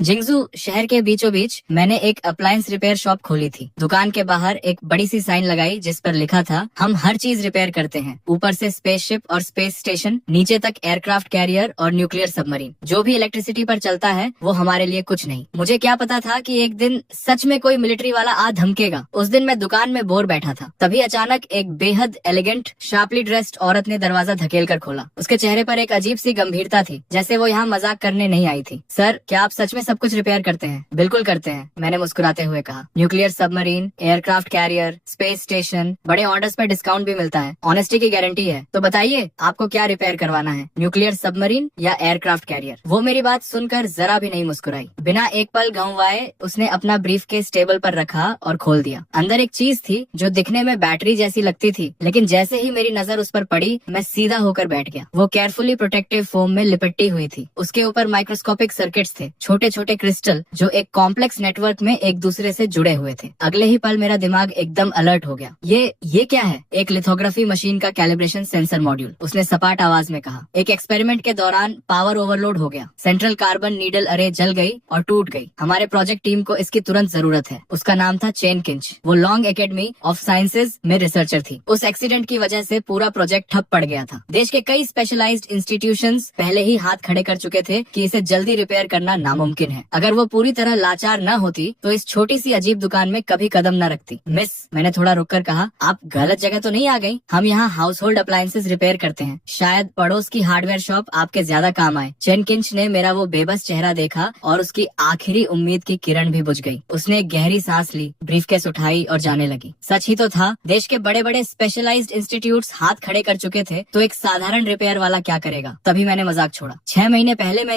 Jingzhou शहर के बीचों बीच मैंने एक अप्लायंस रिपेयर शॉप खोली थी। दुकान के बाहर एक बड़ी सी साइन लगाई जिस पर लिखा था, हम हर चीज रिपेयर करते हैं, ऊपर से स्पेसशिप और स्पेस स्टेशन, नीचे तक एयरक्राफ्ट कैरियर और न्यूक्लियर सबमरीन। जो भी इलेक्ट्रिसिटी पर चलता है वो हमारे लिए कुछ नहीं। मुझे क्या पता था कि एक दिन सच में कोई मिलिट्री वाला आ धमकेगा। उस दिन मैं दुकान में बोर बैठा था, तभी अचानक एक बेहद एलिगेंट शार्पली ड्रेस्ड औरत ने दरवाजा धकेल कर खोला। उसके चेहरे पर एक अजीब सी गंभीरता थी, जैसे वो यहाँ मजाक करने नहीं आई थी। सर, क्या आप सच में सब कुछ रिपेयर करते हैं? बिल्कुल करते हैं, मैंने मुस्कुराते हुए कहा। Nuclear submarine, aircraft carrier, space station, बड़े ऑर्डर्स पर डिस्काउंट भी मिलता है। ऑनेस्टी की गारंटी है। तो बताइए, आपको क्या रिपेयर करवाना है, न्यूक्लियर सबमरीन या एयरक्राफ्ट कैरियर? वो मेरी बात सुनकर जरा भी नहीं मुस्कुराई। बिना एक पल गंवाए उसने अपना ब्रीफ केस टेबल पर रखा और खोल दिया। अंदर एक चीज थी जो दिखने में बैटरी जैसी लगती थी, लेकिन जैसे ही मेरी नजर उस पर पड़ी मैं सीधा होकर बैठ गया। वो केयरफुली प्रोटेक्टिव फोम में लिपटी हुई थी। उसके ऊपर माइक्रोस्कोपिक सर्किट्स थे, छोटे छोटे क्रिस्टल जो एक कॉम्प्लेक्स नेटवर्क में एक दूसरे से जुड़े हुए थे। अगले ही पल मेरा दिमाग एकदम अलर्ट हो गया। ये क्या है? एक लिथोग्राफी मशीन का कैलिब्रेशन सेंसर मॉड्यूल, उसने सपाट आवाज में कहा। एक एक्सपेरिमेंट के दौरान पावर ओवरलोड हो गया, सेंट्रल कार्बन नीडल अरे जल गई और टूट गई। हमारे प्रोजेक्ट टीम को इसकी तुरंत जरूरत है। उसका नाम था चेन किंच। वो लॉन्ग एकेडमी ऑफ साइंसेज में रिसर्चर थी। उस एक्सीडेंट की वजह से पूरा प्रोजेक्ट ठप पड़ गया था। देश के कई स्पेशलाइज्ड इंस्टीट्यूशंस पहले ही हाथ खड़े कर चुके थे कि इसे जल्दी रिपेयर करना नामुमकिन है। अगर वो पूरी तरह लाचार न होती तो इस छोटी सी अजीब दुकान में कभी कदम न रखती। मिस, मैंने थोड़ा रुककर कहा, आप गलत जगह तो नहीं आ गई? हम यहाँ हाउस होल्ड अप्लायंसेज रिपेयर करते हैं। शायद पड़ोस की हार्डवेयर शॉप आपके ज्यादा काम आए। चेन किंच ने मेरा वो बेबस चेहरा देखा और उसकी आखिरी उम्मीद की किरण भी बुझ गई। उसने एक गहरी सांस ली, ब्रीफकेस उठाई और जाने लगी। सच ही तो था, देश के बड़े बड़े स्पेशलाइज्ड इंस्टीट्यूट्स हाथ खड़े कर चुके थे, तो एक साधारण रिपेयर वाला क्या करेगा? तभी मैंने मजाक छोड़ा। 6 महीने पहले मैं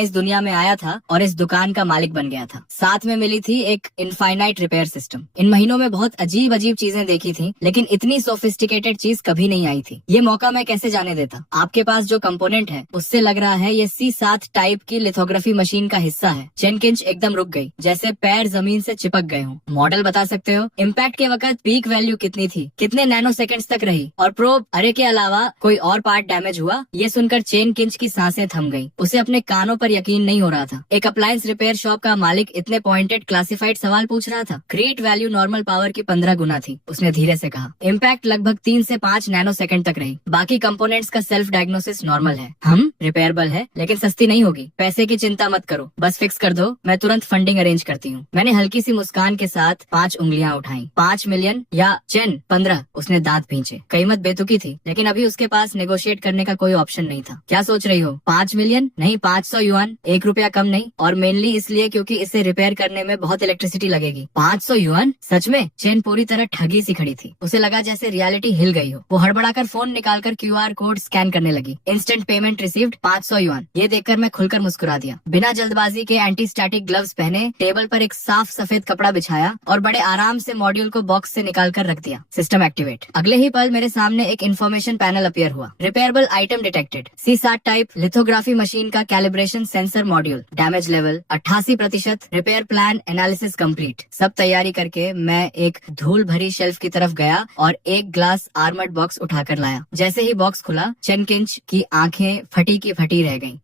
इस दुनिया में आया था और इस दुकान का मालिक बन गया था। साथ में मिली थी एक इनफाइनाइट रिपेयर सिस्टम। इन महीनों में बहुत अजीब अजीब चीजें देखी थी, लेकिन इतनी सोफिस्टिकेटेड चीज कभी नहीं आई थी। ये मौका मैं कैसे जाने देता? आपके पास जो कंपोनेंट है उससे लग रहा है ये C7 टाइप की लिथोग्राफी मशीन का हिस्सा है। चेन किंच एकदम रुक गई, जैसे पैर जमीन से चिपक गए हों। मॉडल बता सकते हो? इम्पैक्ट के वक्त पीक वैल्यू कितनी थी, कितने नैनो सेकेंड्स तक रही, और प्रोब अरे के अलावा कोई और पार्ट डैमेज हुआ? ये सुनकर चेन किंच की सांसें थम गई। उसे अपने कानों पर यकीन नहीं हो रहा था। एक अप्लायंस रिपेयर शॉप का मालिक इतने पॉइंटेड क्लासिफाइड सवाल पूछ रहा था। क्रिएट वैल्यू नॉर्मल पावर की 15 गुना थी, उसने धीरे से कहा। इम्पैक्ट लगभग 3 से 5 नैनो सेकंड तक रही। बाकी कंपोनेंट्स का सेल्फ डायग्नोसिस नॉर्मल है। हम रिपेयरेबल है, लेकिन सस्ती नहीं होगी। पैसे की चिंता मत करो, बस फिक्स कर दो, मैं तुरंत फंडिंग अरेंज करती हूँ। मैंने हल्की सी मुस्कान के साथ 5 उंगलियां उठाई। 5 मिलियन या चेन 15? उसने दांत भींचे। कीमत बेतुकी थी, लेकिन अभी उसके पास नेगोशिएट करने का कोई ऑप्शन नहीं था। क्या सोच रही हो? 5 मिलियन नहीं, 500 युआन, 1 रुपया कम नहीं। और मेनली इसलिए क्योंकि इसे रिपेयर करने में बहुत इलेक्ट्रिसिटी लगेगी। 500 युआन? सच में? चेन पूरी तरह ठगी सी खड़ी थी। उसे लगा जैसे रियलिटी हिल गई हो। वो हड़बड़ाकर फोन निकालकर QR कोड स्कैन करने लगी। Instant payment received 500 yuan. ये देखकर मैं खुलकर मुस्कुरा दिया। बिना जल्दबाजी के एंटी स्टैटिक ग्लव्स पहने टेबल पर एक साफ सफेद कपड़ा बिछाया और बड़े आराम से मॉड्यूल को बॉक्स से निकाल कर रख दिया। System activate. अगले ही पल मेरे सामने एक इन्फॉर्मेशन पैनल अपीयर हुआ। Repairable item detected. C7 type lithography machine का calibration sensor module, damage level 88%, repair plan analysis complete. सब तैयारी करके मैं एक धूल भरी शेल्फ की तरफ गया और एक ग्लास आर्मर्ड बॉक्स उठाकर लाया। जैसे ही बॉक्स खुला, चेन किंच की आंखें फटी की फटी रह गईं।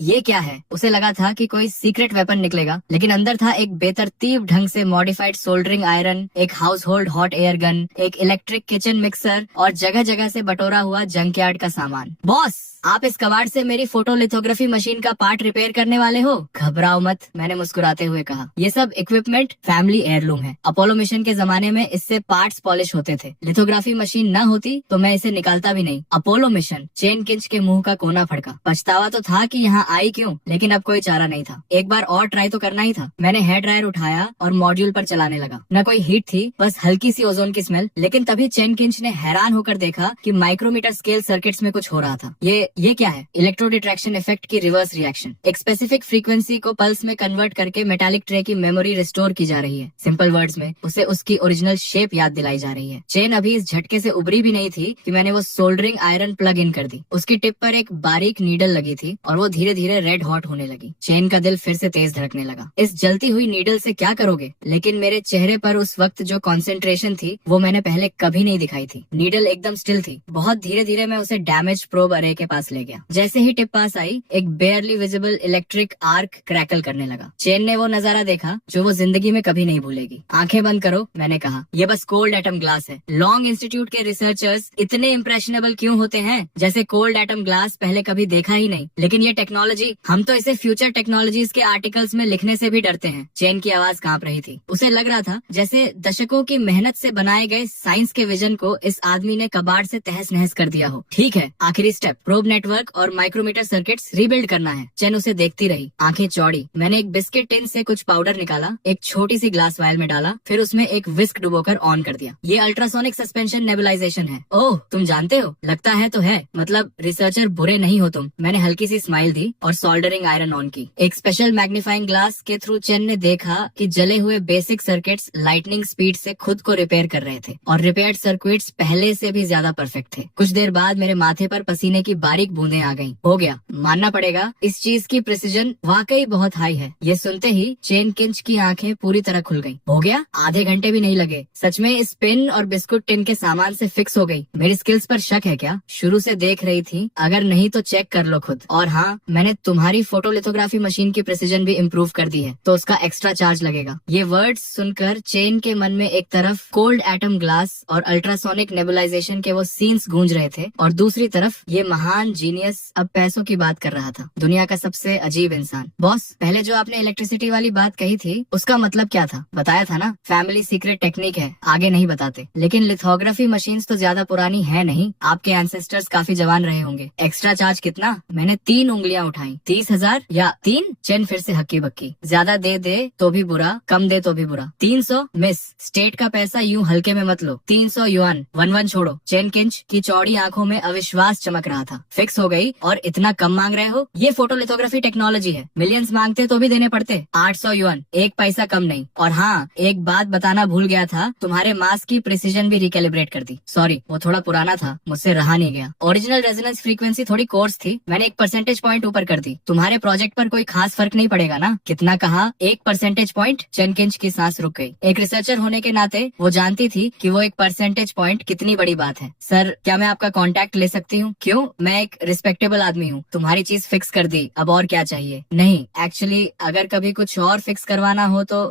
ये क्या है? उसे लगा था कि कोई सीक्रेट वेपन निकलेगा, लेकिन अंदर था एक बेतरतीब ढंग से मॉडिफाइड सोल्डरिंग आयरन, एक house hold hot air gun, एक इलेक्ट्रिक किचन मिक्सर और जगह जगह से बटोरा हुआ जंकयार्ड का सामान। बॉस, आप इस कबाड़ से मेरी फोटोलिथोग्राफी मशीन का पार्ट रिपेयर करने वाले हो? घबराओ मत, मैंने मुस्कुराते हुए कहा। ये सब इक्विपमेंट फैमिली एयरलूम है। अपोलो मिशन के जमाने में इससे पार्ट्स पॉलिश होते थे। लिथोग्राफी मशीन न होती तो मैं इसे निकालता भी नहीं। Apollo mission? चेन किंच के मुंह का कोना फड़का। पछतावा तो था कि यहाँ आई क्यों, लेकिन अब कोई चारा नहीं था। एक बार और ट्राई तो करना ही था। मैंने हेयर ड्रायर उठाया और मॉड्यूल पर चलाने लगा। न कोई हीट थी, बस हल्की सी ओजोन की स्मेल। लेकिन तभी चेन किंच ने हैरान होकर देखा कि माइक्रोमीटर स्केल सर्किट्स में कुछ हो रहा था। ये क्या है? इलेक्ट्रो डिट्रैक्शन इफेक्ट की रिवर्स रिएक्शन। एक स्पेसिफिक फ्रीक्वेंसी को पल्स में कन्वर्ट करके मेटालिक ट्रे की मेमोरी रिस्टोर की जा रही है। सिंपल वर्ड्स में उसे उसकी ओरिजिनल शेप याद दिलाई जा रही है। चेन अभी इस झटके से उबरी भी नहीं थी कि मैंने वो सोल्डरिंग आयरन प्लग इन कर दी। उसकी टिप पर एक बारीक नीडल लगी थी और वो धीरे धीरे रेड हॉट होने लगी। चेन का दिल फिर से तेज धड़कने लगा। इस जलती हुई नीडल से क्या करोगे? लेकिन मेरे चेहरे पर उस वक्त जो कॉन्सेंट्रेशन थी वो मैंने पहले कभी नहीं दिखाई थी। नीडल एकदम स्टिल थी। बहुत धीरे धीरे मैं उसे डैमेज प्रोब अरे के पास ले गया। जैसे ही टिप पास आई, एक बेयरली visible electric arc spark crackle करने लगा। चेन ने वो नजारा देखा जो वो जिंदगी में कभी नहीं भूलेगी। आंखें बंद करो, मैंने कहा, ये बस कोल्ड एटम ग्लास है। लॉन्ग इंस्टीट्यूट के रिसर्चर्स इतने इम्प्रेशनेबल क्यों होते हैं, जैसे कोल्ड एटम ग्लास पहले कभी देखा ही नहीं। लेकिन ये टेक्नोलॉजी, हम तो इसे फ्यूचर टेक्नोलॉजीज के आर्टिकल्स में लिखने से भी डरते हैं। चेन की आवाज कांप रही थी। उसे लग रहा था जैसे दशकों की मेहनत से बनाए गए साइंस के विजन को इस आदमी ने कबाड़ से तहस नहस कर दिया हो। ठीक है, आखिरी स्टेप, प्रोब नेटवर्क और माइक्रोमीटर सर्किट्स रीबिल्ड करना है। चेन उसे देखती रही, आंखें चौड़ी। मैंने एक बिस्किट टिन से कुछ पाउडर निकाला, एक छोटी सी ग्लास वायल में डाला, फिर उसमें एक विस्क डुबोकर ऑन कर दिया। ये अल्ट्रासोनिक सस्पेंशन नेबुलाइजेशन है। ओह, तुम जानते हो? लगता है तो है, मतलब रिसर्चर बुरे नहीं हो तुम। मैंने हल्की सी स्माइल दी और सोल्डरिंग आयरन ऑन की। एक स्पेशल मैग्नीफाइंग ग्लास के थ्रू चेन ने देखा कि जले हुए बेसिक सर्किट्स लाइटनिंग स्पीड से खुद को रिपेयर कर रहे थे और रिपेयर्ड सर्किट्स पहले से भी ज्यादा परफेक्ट थे। कुछ देर बाद मेरे माथे पर पसीने की बारीक बूंदें आ गईं। हो गया, मानना पड़ेगा, इस चीज की प्रिसीजन वाकई बहुत हाई है। ये सुनते ही चेन किंच की आंखें पूरी तरह खुल गईं। हो गया? आधे घंटे भी नहीं लगे। सच में इस पिन और बिस्कुट टिन के सामान से फिक्स हो गई। मेरी स्किल्स पर शक है क्या? शुरू से देख रही थी, अगर नहीं तो चेक कर लो खुद। और हाँ, मैंने तुम्हारी फोटोलिथोग्राफी मशीन की प्रिसीजन भी इम्प्रूव कर दी है, तो उसका एक्स्ट्रा चार्ज लगेगा। ये वर्ड्स सुनकर चेन के मन में एक तरफ कोल्ड एटम ग्लास और अल्ट्रासोनिक नेबुलाइजेशन के वो सीन्स गूंज रहे थे और दूसरी तरफ ये महान जीनियस अब पैसों की बात कर रहा था। दुनिया का सबसे अजीब इंसान। बॉस, पहले जो आपने इलेक्ट्रिसिटी वाली बात कही थी उसका मतलब क्या था? बताया था ना, फैमिली सीक्रेट टेक्निक है, आगे नहीं बताते। लेकिन लिथोग्राफी मशीन्स तो ज्यादा पुरानी है नहीं, आपके एंसेस्टर्स काफी जवान रहे होंगे। एक्स्ट्रा चार्ज कितना? मैंने 3 उंगलियां उठाई। 30,000 या 3? चेन फिर से हक्की बक्की। ज्यादा दे तो भी बुरा, कम दे तो भी बुरा। 300? मिस, स्टेट का पैसा यूं हल्के में मत लो। 300 युआन, 1-1 छोड़ो। चेन किंच की चौड़ी आंखों में अविश्वास चमक रहा था। फिक्स हो गई? और इतना कम मांग रहे हो? ये फोटोलिथोग्राफी टेक्नोलॉजी है, मिलियंस मांगते तो भी देने पड़ते। 800 युआन, 1 पैसा कम नहीं। और हाँ, एक बात बताना भूल गया था, तुम्हारे मास की प्रिसीजन भी रिकैलिब्रेट कर दी। सॉरी, वो थोड़ा पुराना था, मुझसे रहा नहीं गया। ओरिजिनल रेजोनेंस फ्रीक्वेंसी थोड़ी कोर्स थी, मैंने 1 परसेंटेज पॉइंट ऊपर कर दी। तुम्हारे प्रोजेक्ट पर कोई खास फर्क नहीं पड़ेगा ना? कितना कहा? 1 परसेंटेज पॉइंट। चेन किंच की सांस रुक गई। एक रिसर्चर होने के नाते वो जानती थी कि वो 1 परसेंटेज पॉइंट कितनी बड़ी बात है। सर, क्या मैं आपका कॉन्टैक्ट ले सकती हूँ? क्यों? मैं एक रिस्पेक्टेबल आदमी हूँ, तुम्हारी चीज फिक्स कर दी, अब और क्या चाहिए? नहीं, एक्चुअली अगर कभी कुछ और फिक्स करवाना हो तो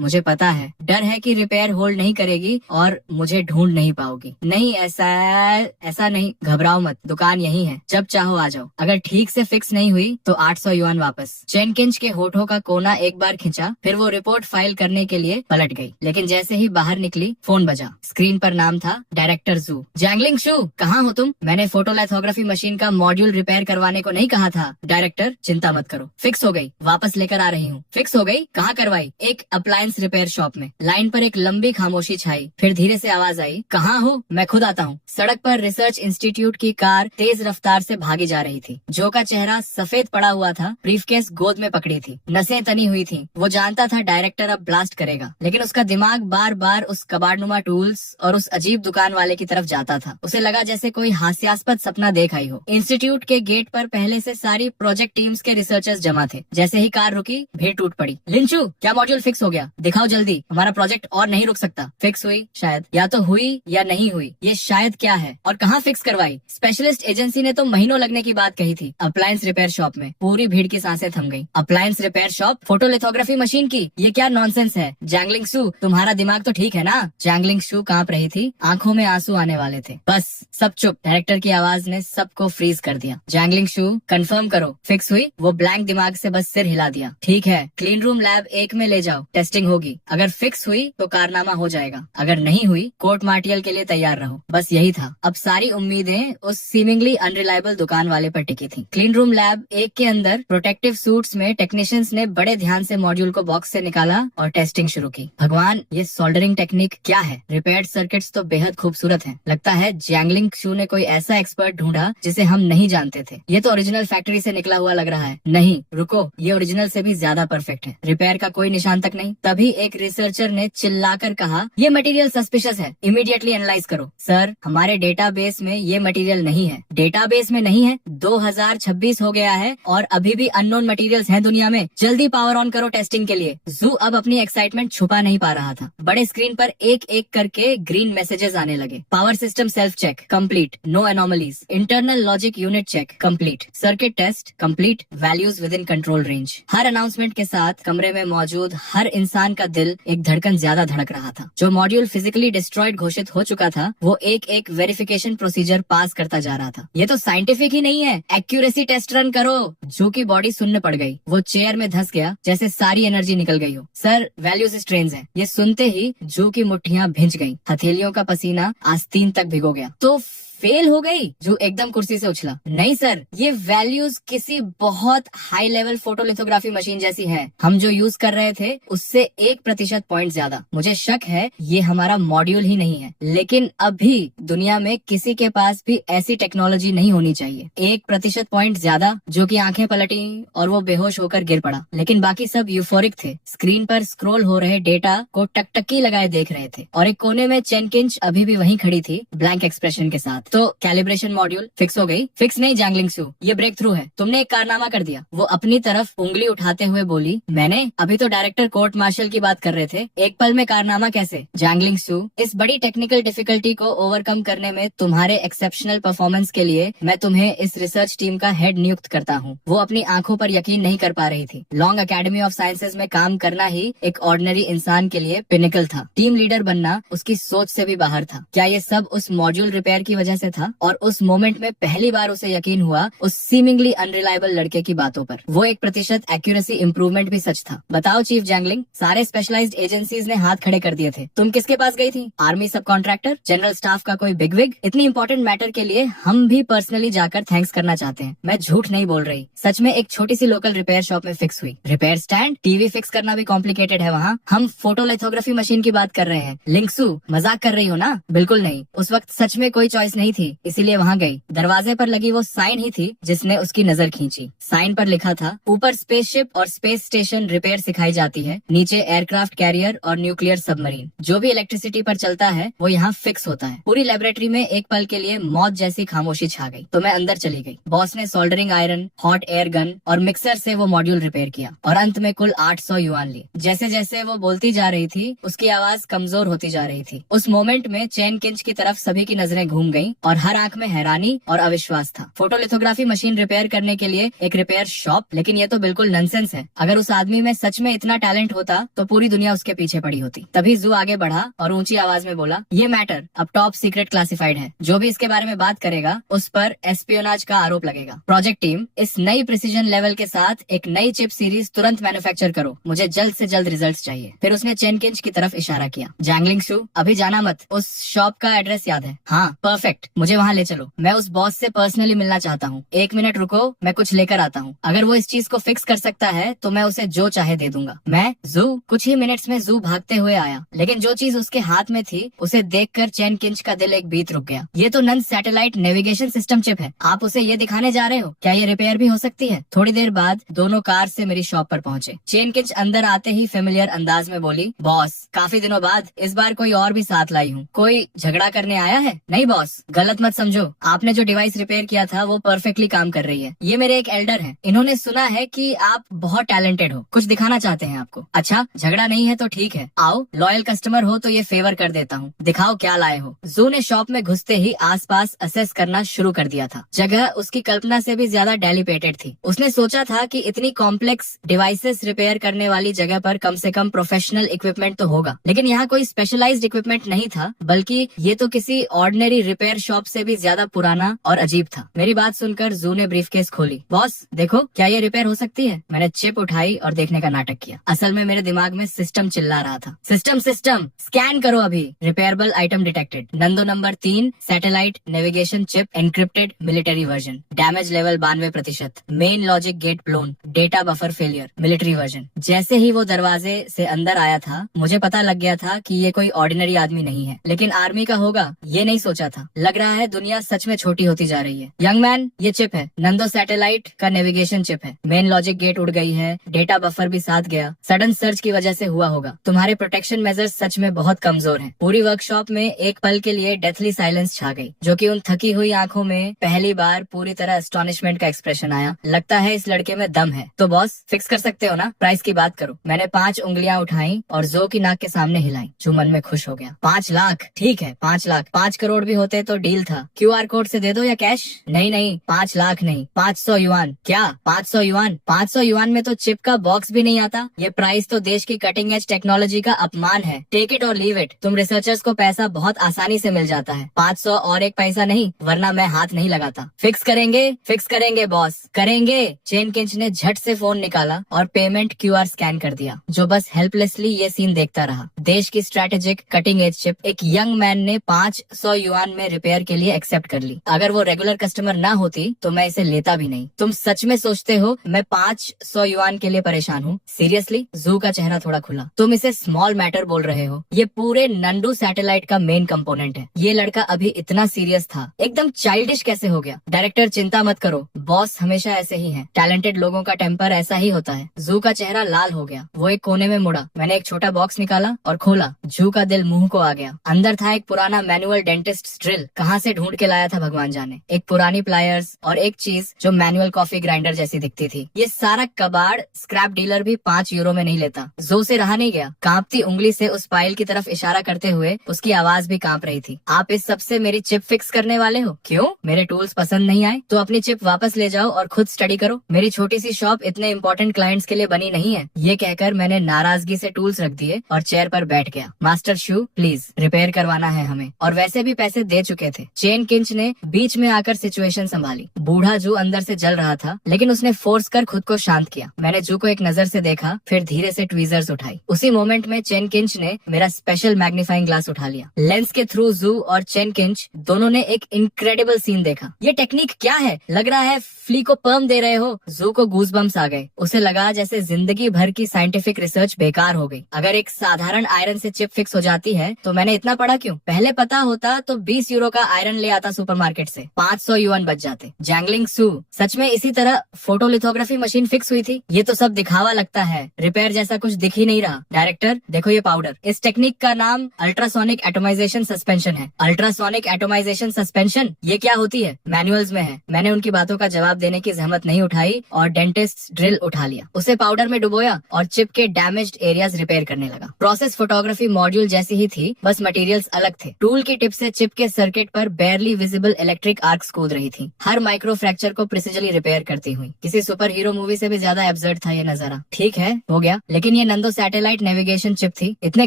मुझे पता है, डर है कि रिपेयर होल्ड नहीं करेगी और मुझे ढूंढ नहीं पाओगी। नहीं, ऐसा नहीं, घबराओ मत, दुकान यही है, जब चाहो आ जाओ। अगर ठीक से फिक्स नहीं हुई तो 800 युआन वापस। चेन किंच के होठों का कोना एक बार खिंचा, फिर वो रिपोर्ट फाइल करने के लिए पलट गई। लेकिन जैसे ही बाहर निकली, फोन बजा। स्क्रीन पर नाम था डायरेक्टर जू। जैंगलिंग शू, कहाँ हो तुम? मैंने फोटोलिथोग्राफी मशीन का मॉड्यूल रिपेयर करवाने को नहीं कहा था। डायरेक्टर, चिंता मत करो, फिक्स हो गई, वापस लेकर आ रही हूँ। फिक्स हो गई? कहाँ करवाई? एक अप्लायंस रिपेयर शॉप में। लाइन पर एक लंबी खामोशी छाई, फिर धीरे से आवाज आई, कहाँ हो? मैं खुद आता हूँ। सड़क पर रिसर्च इंस्टीट्यूट की कार तेज रफ्तार से भागी जा रही थी। जो का चेहरा सफेद पड़ा हुआ था, ब्रीफकेस गोद में पकड़ी थी, नसें तनी हुई थी। वो जानता था डायरेक्टर अब ब्लास्ट करेगा, लेकिन उसका दिमाग बार बार उस कबाड़नुमा टूल्स और उस अजीब दुकान वाले की तरफ जाता था। उसे लगा जैसे कोई हास्यास्पद सपना देख आई हो। इंस्टीट्यूट के गेट पर पहले से सारी प्रोजेक्ट टीम्स के रिसर्चर्स जमा थे। जैसे ही कार रुकी, भीड़ टूट पड़ी। लिंचू, क्या मॉड्यूल फिक्स हो गया? दिखाओ जल्दी, हमारा प्रोजेक्ट और नहीं रुक सकता। फिक्स हुई? शायद। या तो हुई या नहीं हुई, ये शायद क्या है? और कहाँ फिक्स करवाई? स्पेशलिस्ट एजेंसी ने तो महीनों लगने की बात कही थी। अप्लायंस रिपेयर शॉप में। पूरी भीड़ की सांसें थम गई। Appliance repair shop photolithography machine की? ये क्या नॉनसेंस है? जैंगलिंग शू, तुम्हारा दिमाग तो ठीक है ना? जैंगलिंग शू कांप रही थी, आंखों में आंसू आने वाले थे। बस, सब चुप। डायरेक्टर की आवाज ने सबको फ्रीज कर दिया। जैंगलिंग शू, कंफर्म करो, फिक्स हुई? वो ब्लैंक दिमाग से बस सिर हिला दिया। ठीक है, क्लीन रूम लैब 1 में ले जाओ, टेस्टिंग होगी। अगर फिक्स हुई तो कारनामा हो जाएगा, अगर नहीं हुई कोर्ट मार्टियल के लिए तैयार रहो। बस यही था। अब सारी उम्मीदें उस सीमिंगली अनरिलायबल दुकान वाले पर टिकी थी। क्लीन रूम लैब 1 के अंदर प्रोटेक्टिव सूट्स में टेक्नीशियंस ने बड़े ध्यान से मॉड्यूल को बॉक्स से निकाला और टेस्टिंग शुरू की। भगवान, ये सोल्डरिंग टेक्निक क्या है? रिपेयर्ड सर्किट्स तो बेहद खूबसूरत हैं। लगता है जैंगलिंग शू ने कोई ऐसा एक्सपर्ट ढूंढा जिसे हम नहीं जानते थे। ये तो ओरिजिनल फैक्ट्री से निकला हुआ लग रहा है। नहीं, रुको, ये ओरिजिनल से भी ज्यादा परफेक्ट है। रिपेयर का कोई निशान तक नहीं। तभी एक रिसर्चर ने चिल्लाकर कहा, ये मटेरियल सस्पिशियस है, इमीडिएटली एनालाइज करो। सर, हमारे डेटाबेस में ये मटेरियल नहीं है। डेटाबेस में नहीं है? 2026 हो गया है और अभी भी अननोन मटेरियल्स हैं दुनिया में। जल्दी पावर ऑन करो टेस्टिंग के लिए। जू अब अपनी एक्साइटमेंट छुपा नहीं पा रहा था। बड़े स्क्रीन पर एक एक करके ग्रीन मैसेजेस आने लगे। Power system self check complete, no anomalies. Internal logic unit check complete. Circuit test complete, values with within control range. हर अनाउंसमेंट के साथ कमरे में मौजूद हर इंसान का दिल एक धड़कन ज्यादा धड़क रहा था। जो मॉड्यूल फिजिकली डिस्ट्रॉयड घोषित हो चुका था वो एक एक वेरिफिकेशन प्रोसीजर पास करता जा रहा था। ये तो साइंटिफिक ही नहीं है, एक्यूरेसी टेस्ट रन करो। जो की बॉडी सुनने पड़ गई, वो चेयर में धंस गया जैसे सारी एनर्जी निकल गई हो। सर, वैल्यूज स्ट्रेन्स है। ये सुनते ही जो की मुट्ठियां भिंच गईं, हथेलियों का पसीना आस्तीन तक भिगो गया। तो फेल हो गई? जो एकदम कुर्सी से उछला। नहीं सर, ये वैल्यूज किसी बहुत हाई लेवल फोटोलिथोग्राफी मशीन जैसी है। हम जो यूज कर रहे थे उससे 1% पॉइंट ज्यादा। मुझे शक है ये हमारा मॉड्यूल ही नहीं है, लेकिन अभी दुनिया में किसी के पास भी ऐसी टेक्नोलॉजी नहीं होनी चाहिए। 1% पॉइंट ज्यादा। जो की आंखें पलटी और वो बेहोश होकर गिर पड़ा, लेकिन बाकी सब यूफोरिक थे। स्क्रीन पर स्क्रॉल हो रहे डेटा को टकटकी लगाए देख रहे थे और एक कोने में चेन किंच अभी भी वहीं खड़ी थी, ब्लैंक एक्सप्रेशन के साथ। तो कैलिब्रेशन मॉड्यूल फिक्स हो गई? फिक्स नहीं जैंगलिंग सू, ये ब्रेक थ्रू है। तुमने एक कारनामा कर दिया। वो अपनी तरफ उंगली उठाते हुए बोली। मैंने? अभी तो डायरेक्टर कोर्ट मार्शल की बात कर रहे थे। एक पल में कारनामा कैसे? जैंगलिंग सू, इस बड़ी टेक्निकल डिफिकल्टी को ओवरकम करने में तुम्हारे एक्सेप्शनल परफॉर्मेंस के लिए मैं तुम्हें इस रिसर्च टीम का हेड नियुक्त करता हूँ। वो अपनी आंखों पर यकीन नहीं कर पा रही थी। लॉन्ग अकेडमी ऑफ साइंसेज में काम करना ही एक ऑर्डिनरी इंसान के लिए पिनिकल था। टीम लीडर बनना उसकी सोच से भी बाहर था। क्या ये सब उस मॉड्यूल रिपेयर की वजह से था? और उस मोमेंट में पहली बार उसे यकीन हुआ उस सीमिंगली अनरिलायबल लड़के की बातों पर। वो 1% एक्यूरेसी इंप्रूवमेंट भी सच था। बताओ चीफ जैंगलिंग, सारे स्पेशलाइज्ड एजेंसीज ने हाथ खड़े कर दिए थे। तुम किसके पास गई थी? आर्मी सब कॉन्ट्रैक्टर, जनरल स्टाफ का कोई बिगविग? इतनी इंपॉर्टेंट मैटर के लिए हम भी पर्सनली जाकर थैंक्स करना चाहते हैं। मैं झूठ नहीं बोल रही, सच में एक छोटी सी लोकल रिपेयर शॉप में फिक्स हुई। रिपेयर स्टैंड, टीवी फिक्स करना भी कॉम्प्लिकेटेड है वहाँ। हम फोटोलिथोग्राफी मशीन की बात कर रहे हैं। लिंक्सू, मजाक कर रही हो ना? बिल्कुल नहीं, उस वक्त सच में कोई चॉइस नहीं थी, इसीलिए वहाँ गई। दरवाजे पर लगी वो साइन ही थी जिसने उसकी नजर खींची। साइन पर लिखा था, ऊपर स्पेसशिप और स्पेस स्टेशन रिपेयर सिखाई जाती है, नीचे एयरक्राफ्ट कैरियर और न्यूक्लियर सबमरीन। जो भी इलेक्ट्रिसिटी पर चलता है वो यहाँ फिक्स होता है। पूरी लेबोरेटरी में एक पल के लिए मौत जैसी खामोशी छा गई। तो मैं अंदर चली गई। बॉस ने soldering iron, hot air gun और मिक्सर से वो मॉड्यूल रिपेयर किया और अंत में कुल 800 युआन लिए। जैसे जैसे वो बोलती जा रही थी उसकी आवाज कमजोर होती जा रही थी। उस मोमेंट में चेन किंच की तरफ सभी की नजरें घूम गईं और हर आंख में हैरानी और अविश्वास था। फोटोलिथोग्राफी मशीन रिपेयर करने के लिए एक रिपेयर शॉप? लेकिन ये तो बिल्कुल नॉनसेंस है। अगर उस आदमी में सच में इतना टैलेंट होता तो पूरी दुनिया उसके पीछे पड़ी होती। तभी जू आगे बढ़ा और ऊंची आवाज में बोला, ये मैटर अब टॉप सीक्रेट क्लासिफाइड है। जो भी इसके बारे में बात करेगा उस पर एस्पियोनाज का आरोप लगेगा। प्रोजेक्ट टीम, इस नई प्रिसीजन लेवल के साथ एक नई चिप सीरीज तुरंत मैन्युफैक्चर करो। मुझे जल्द से जल्द रिजल्ट्स चाहिए। फिर उसने चेन किंच की तरफ इशारा किया। जैंगलिंग सू, अभी जाना मत। उस शॉप का एड्रेस याद है? हाँ, परफेक्ट, मुझे वहाँ ले चलो। मैं उस बॉस से पर्सनली मिलना चाहता हूँ। 1 मिनट रुको, मैं कुछ लेकर आता हूँ। अगर वो इस चीज को फिक्स कर सकता है तो मैं उसे जो चाहे दे दूंगा। मैं जू, कुछ ही मिनट्स में जू भागते हुए आया, लेकिन जो चीज उसके हाथ में थी उसे देखकर चेन किंच का दिल एक बीत रुक गया। ये तो नन सैटेलाइट नेविगेशन सिस्टम चिप है। आप उसे ये दिखाने जा रहे हो? क्या ये रिपेयर भी हो सकती है? थोड़ी देर बाद दोनों कार से मेरी शॉप पर पहुंचे। चेन किंच अंदर आते ही फेमिलियर अंदाज में बोली, बॉस, काफी दिनों बाद इस बार कोई और भी साथ लाई हूँ। कोई झगड़ा करने आया है? नहीं बॉस, गलत मत समझो। आपने जो डिवाइस रिपेयर किया था वो परफेक्टली काम कर रही है। ये मेरे एक एल्डर हैं। इन्होंने सुना है कि आप बहुत टैलेंटेड हो, कुछ दिखाना चाहते हैं आपको। अच्छा, झगड़ा नहीं है तो ठीक है, आओ, लॉयल कस्टमर हो तो ये फेवर कर देता हूँ। दिखाओ क्या लाए हो। जू ने शॉप में घुसते ही आसपास असेस करना शुरू कर दिया था। जगह उसकी कल्पना से भी ज्यादा डेलिपेटेड थी। उसने सोचा था कि इतनी कॉम्प्लेक्स डिवाइसेस रिपेयर करने वाली जगह पर कम से कम प्रोफेशनल इक्विपमेंट तो होगा, लेकिन यहाँ कोई स्पेशलाइज्ड इक्विपमेंट नहीं था, बल्कि ये तो किसी ऑर्डिनरी रिपेयर शॉप से भी ज्यादा पुराना और अजीब था। मेरी बात सुनकर जू ने ब्रीफकेस खोली। बॉस देखो, क्या ये रिपेयर हो सकती है? मैंने चिप उठाई और देखने का नाटक किया। असल में मेरे दिमाग में सिस्टम चिल्ला रहा था, सिस्टम सिस्टम स्कैन करो अभी। Repairable item detected. नंदो number 3 satellite navigation chip encrypted military version. Damage level 92%। Main logic gate blown. Data buffer failure military version. जैसे ही वो दरवाजे से अंदर आया था मुझे पता लग गया था कि ये कोई ऑर्डिनरी आदमी नहीं है, लेकिन आर्मी का होगा ये नहीं सोचा था। लग रहा है दुनिया सच में छोटी होती जा रही है। यंग मैन, ये चिप है, नंदो सैटेलाइट का नेविगेशन चिप है। मेन लॉजिक गेट उड़ गई है, डेटा बफर भी साथ गया। सडन सर्च की वजह से हुआ होगा। तुम्हारे प्रोटेक्शन मेजर्स सच में बहुत कमजोर हैं। पूरी वर्कशॉप में एक पल के लिए डेथली साइलेंस छा गई, जो कि उन थकी हुई आंखों में पहली बार पूरी तरह एस्टॉनिशमेंट का एक्सप्रेशन आया। लगता है इस लड़के में दम है। तो बॉस, फिक्स कर सकते हो ना? प्राइस की बात करो। मैंने 5 उंगलियां उठाई और जो की नाक के सामने हिलाई। जो मन में खुश हो गया। 5 लाख? ठीक है, 5 लाख। 5 करोड़ भी होते तो डील था, QR कोड से दे दो या कैश। नहीं नहीं, 5 लाख नहीं, 500 युआन। क्या 500 युआन? 500 युआन में तो चिप का बॉक्स भी नहीं आता। ये प्राइस तो देश की कटिंग एज टेक्नोलॉजी का अपमान है। टेक इट और लीव इट। तुम रिसर्चर्स को पैसा बहुत आसानी से मिल जाता है। 500 और एक पैसा नहीं, वरना मैं हाथ नहीं लगाता। फिक्स करेंगे बॉस, करेंगे। चेन किंच ने झट से फोन निकाला और पेमेंट QR स्कैन कर दिया, जो बस हेल्पलेसली ये सीन देखता रहा। देश की स्ट्रेटेजिक कटिंग एज चिप एक यंग मैन ने 500 युआन में रिपेयर के लिए एक्सेप्ट कर ली। अगर वो रेगुलर कस्टमर ना होती तो मैं इसे लेता भी नहीं। तुम सच में सोचते हो मैं 500 युआन के लिए परेशान हूँ? सीरियसली? जू का चेहरा थोड़ा खुला। तुम इसे स्मॉल मैटर बोल रहे हो? ये पूरे नंडू सैटेलाइट का मेन कंपोनेंट है। ये लड़का अभी इतना सीरियस था, एकदम चाइल्डिश कैसे हो गया? डायरेक्टर चिंता मत करो, बॉस हमेशा ऐसे ही हैं। टैलेंटेड लोगों का टेम्पर ऐसा ही होता है। जू का चेहरा लाल हो गया। वो एक कोने में मुड़ा। मैंने एक छोटा बॉक्स निकाला और खोला। जू का दिल मुंह को आ गया। अंदर था एक पुराना मैनुअल डेंटिस्ट ड्रिल। कहाँ से ढूंढ के लाया था भगवान जाने। एक पुरानी प्लायर्स और एक चीज जो मैनुअल कॉफी ग्राइंडर जैसी दिखती थी। ये सारा कबाड़ स्क्रैप डीलर भी 5 यूरो में नहीं लेता। जू से रहा नहीं गया। कांपती उंगली से उस फाइल की तरफ इशारा करते हुए उसकी आवाज भी कांप रही थी। आप इस सबसे मेरी चिप फिक्स करने वाले हो? क्यों? मेरे टूल्स पसंद नहीं आए? तो अपनी चिप वापस ले जाओ और खुद स्टडी करो। मेरी छोटी सी शॉप इतने इंपॉर्टेंट क्लाइंट्स के लिए बनी नहीं है। ये कहकर मैंने नाराजगी से टूल्स रख दिए और चेयर पर बैठ गया। मास्टर शू, प्लीज रिपेयर करवाना है हमें, और वैसे भी पैसे दे चुके थे। चेन किंच ने बीच में आकर सिचुएशन संभाली। बूढ़ा जू अंदर से जल रहा था, लेकिन उसने फोर्स कर खुद को शांत किया। मैंने जू को एक नजर से देखा, फिर धीरे से ट्वीजर्स उठाई। उसी मोमेंट में चेन किंच ने मेरा स्पेशल मैग्नीफाइंग ग्लास उठा लिया। लेंस के थ्रू जू और चेन किंच दोनों ने एक इनक्रेडिबल सीन देखा। ये टेक्निक क्या है? लग रहा है फ्ली को पर्म दे रहे हो। जू को गूज़बम्प्स आ गए। उसे लगा जैसे जिंदगी भर की साइंटिफिक रिसर्च बेकार हो गई। अगर एक साधारण आयरन से चिप फिक्स हो जाती है तो मैंने इतना पढ़ा क्यों? पहले पता होता तो 20 यूरो का आयरन ले आता सुपरमार्केट से, 500 युआन बच जाते। जैंगलिंग सू, सच में इसी तरह फोटोलिथोग्राफी मशीन फिक्स हुई थी? ये तो सब दिखावा लगता है, रिपेयर जैसा कुछ दिख ही नहीं रहा। डायरेक्टर देखो ये पाउडर। इस टेक्निक का नाम अल्ट्रासोनिक एटोमाइजेशन सस्पेंशन है। Ultrasonic atomisation suspension? ये क्या होती है? मैनुअल्स में है। मैंने उनकी बातों का जवाब देने की जहमत नहीं उठाई और डेंटिस्ट ड्रिल उठा लिया। उसे पाउडर में डुबोया और चिप के डैमेज्ड एरियाज रिपेयर करने लगा। प्रोसेस फोटोग्राफी मॉड्यूल जैसी ही थी, बस मटेरियल्स अलग थे। टूल की टिप से चिप के सर्किट पर बेयरली विजिबल इलेक्ट्रिक आर्क्स कूद रही थी, हर माइक्रो फ्रैक्चर को प्रिसिजनली रिपेयर करती हुई। किसी सुपर हीरो मूवी से भी ज्यादा एब्सर्ड था ये नजारा। ठीक है, हो गया, लेकिन ये नंदो सैटेलाइट नेविगेशन चिप थी, इतने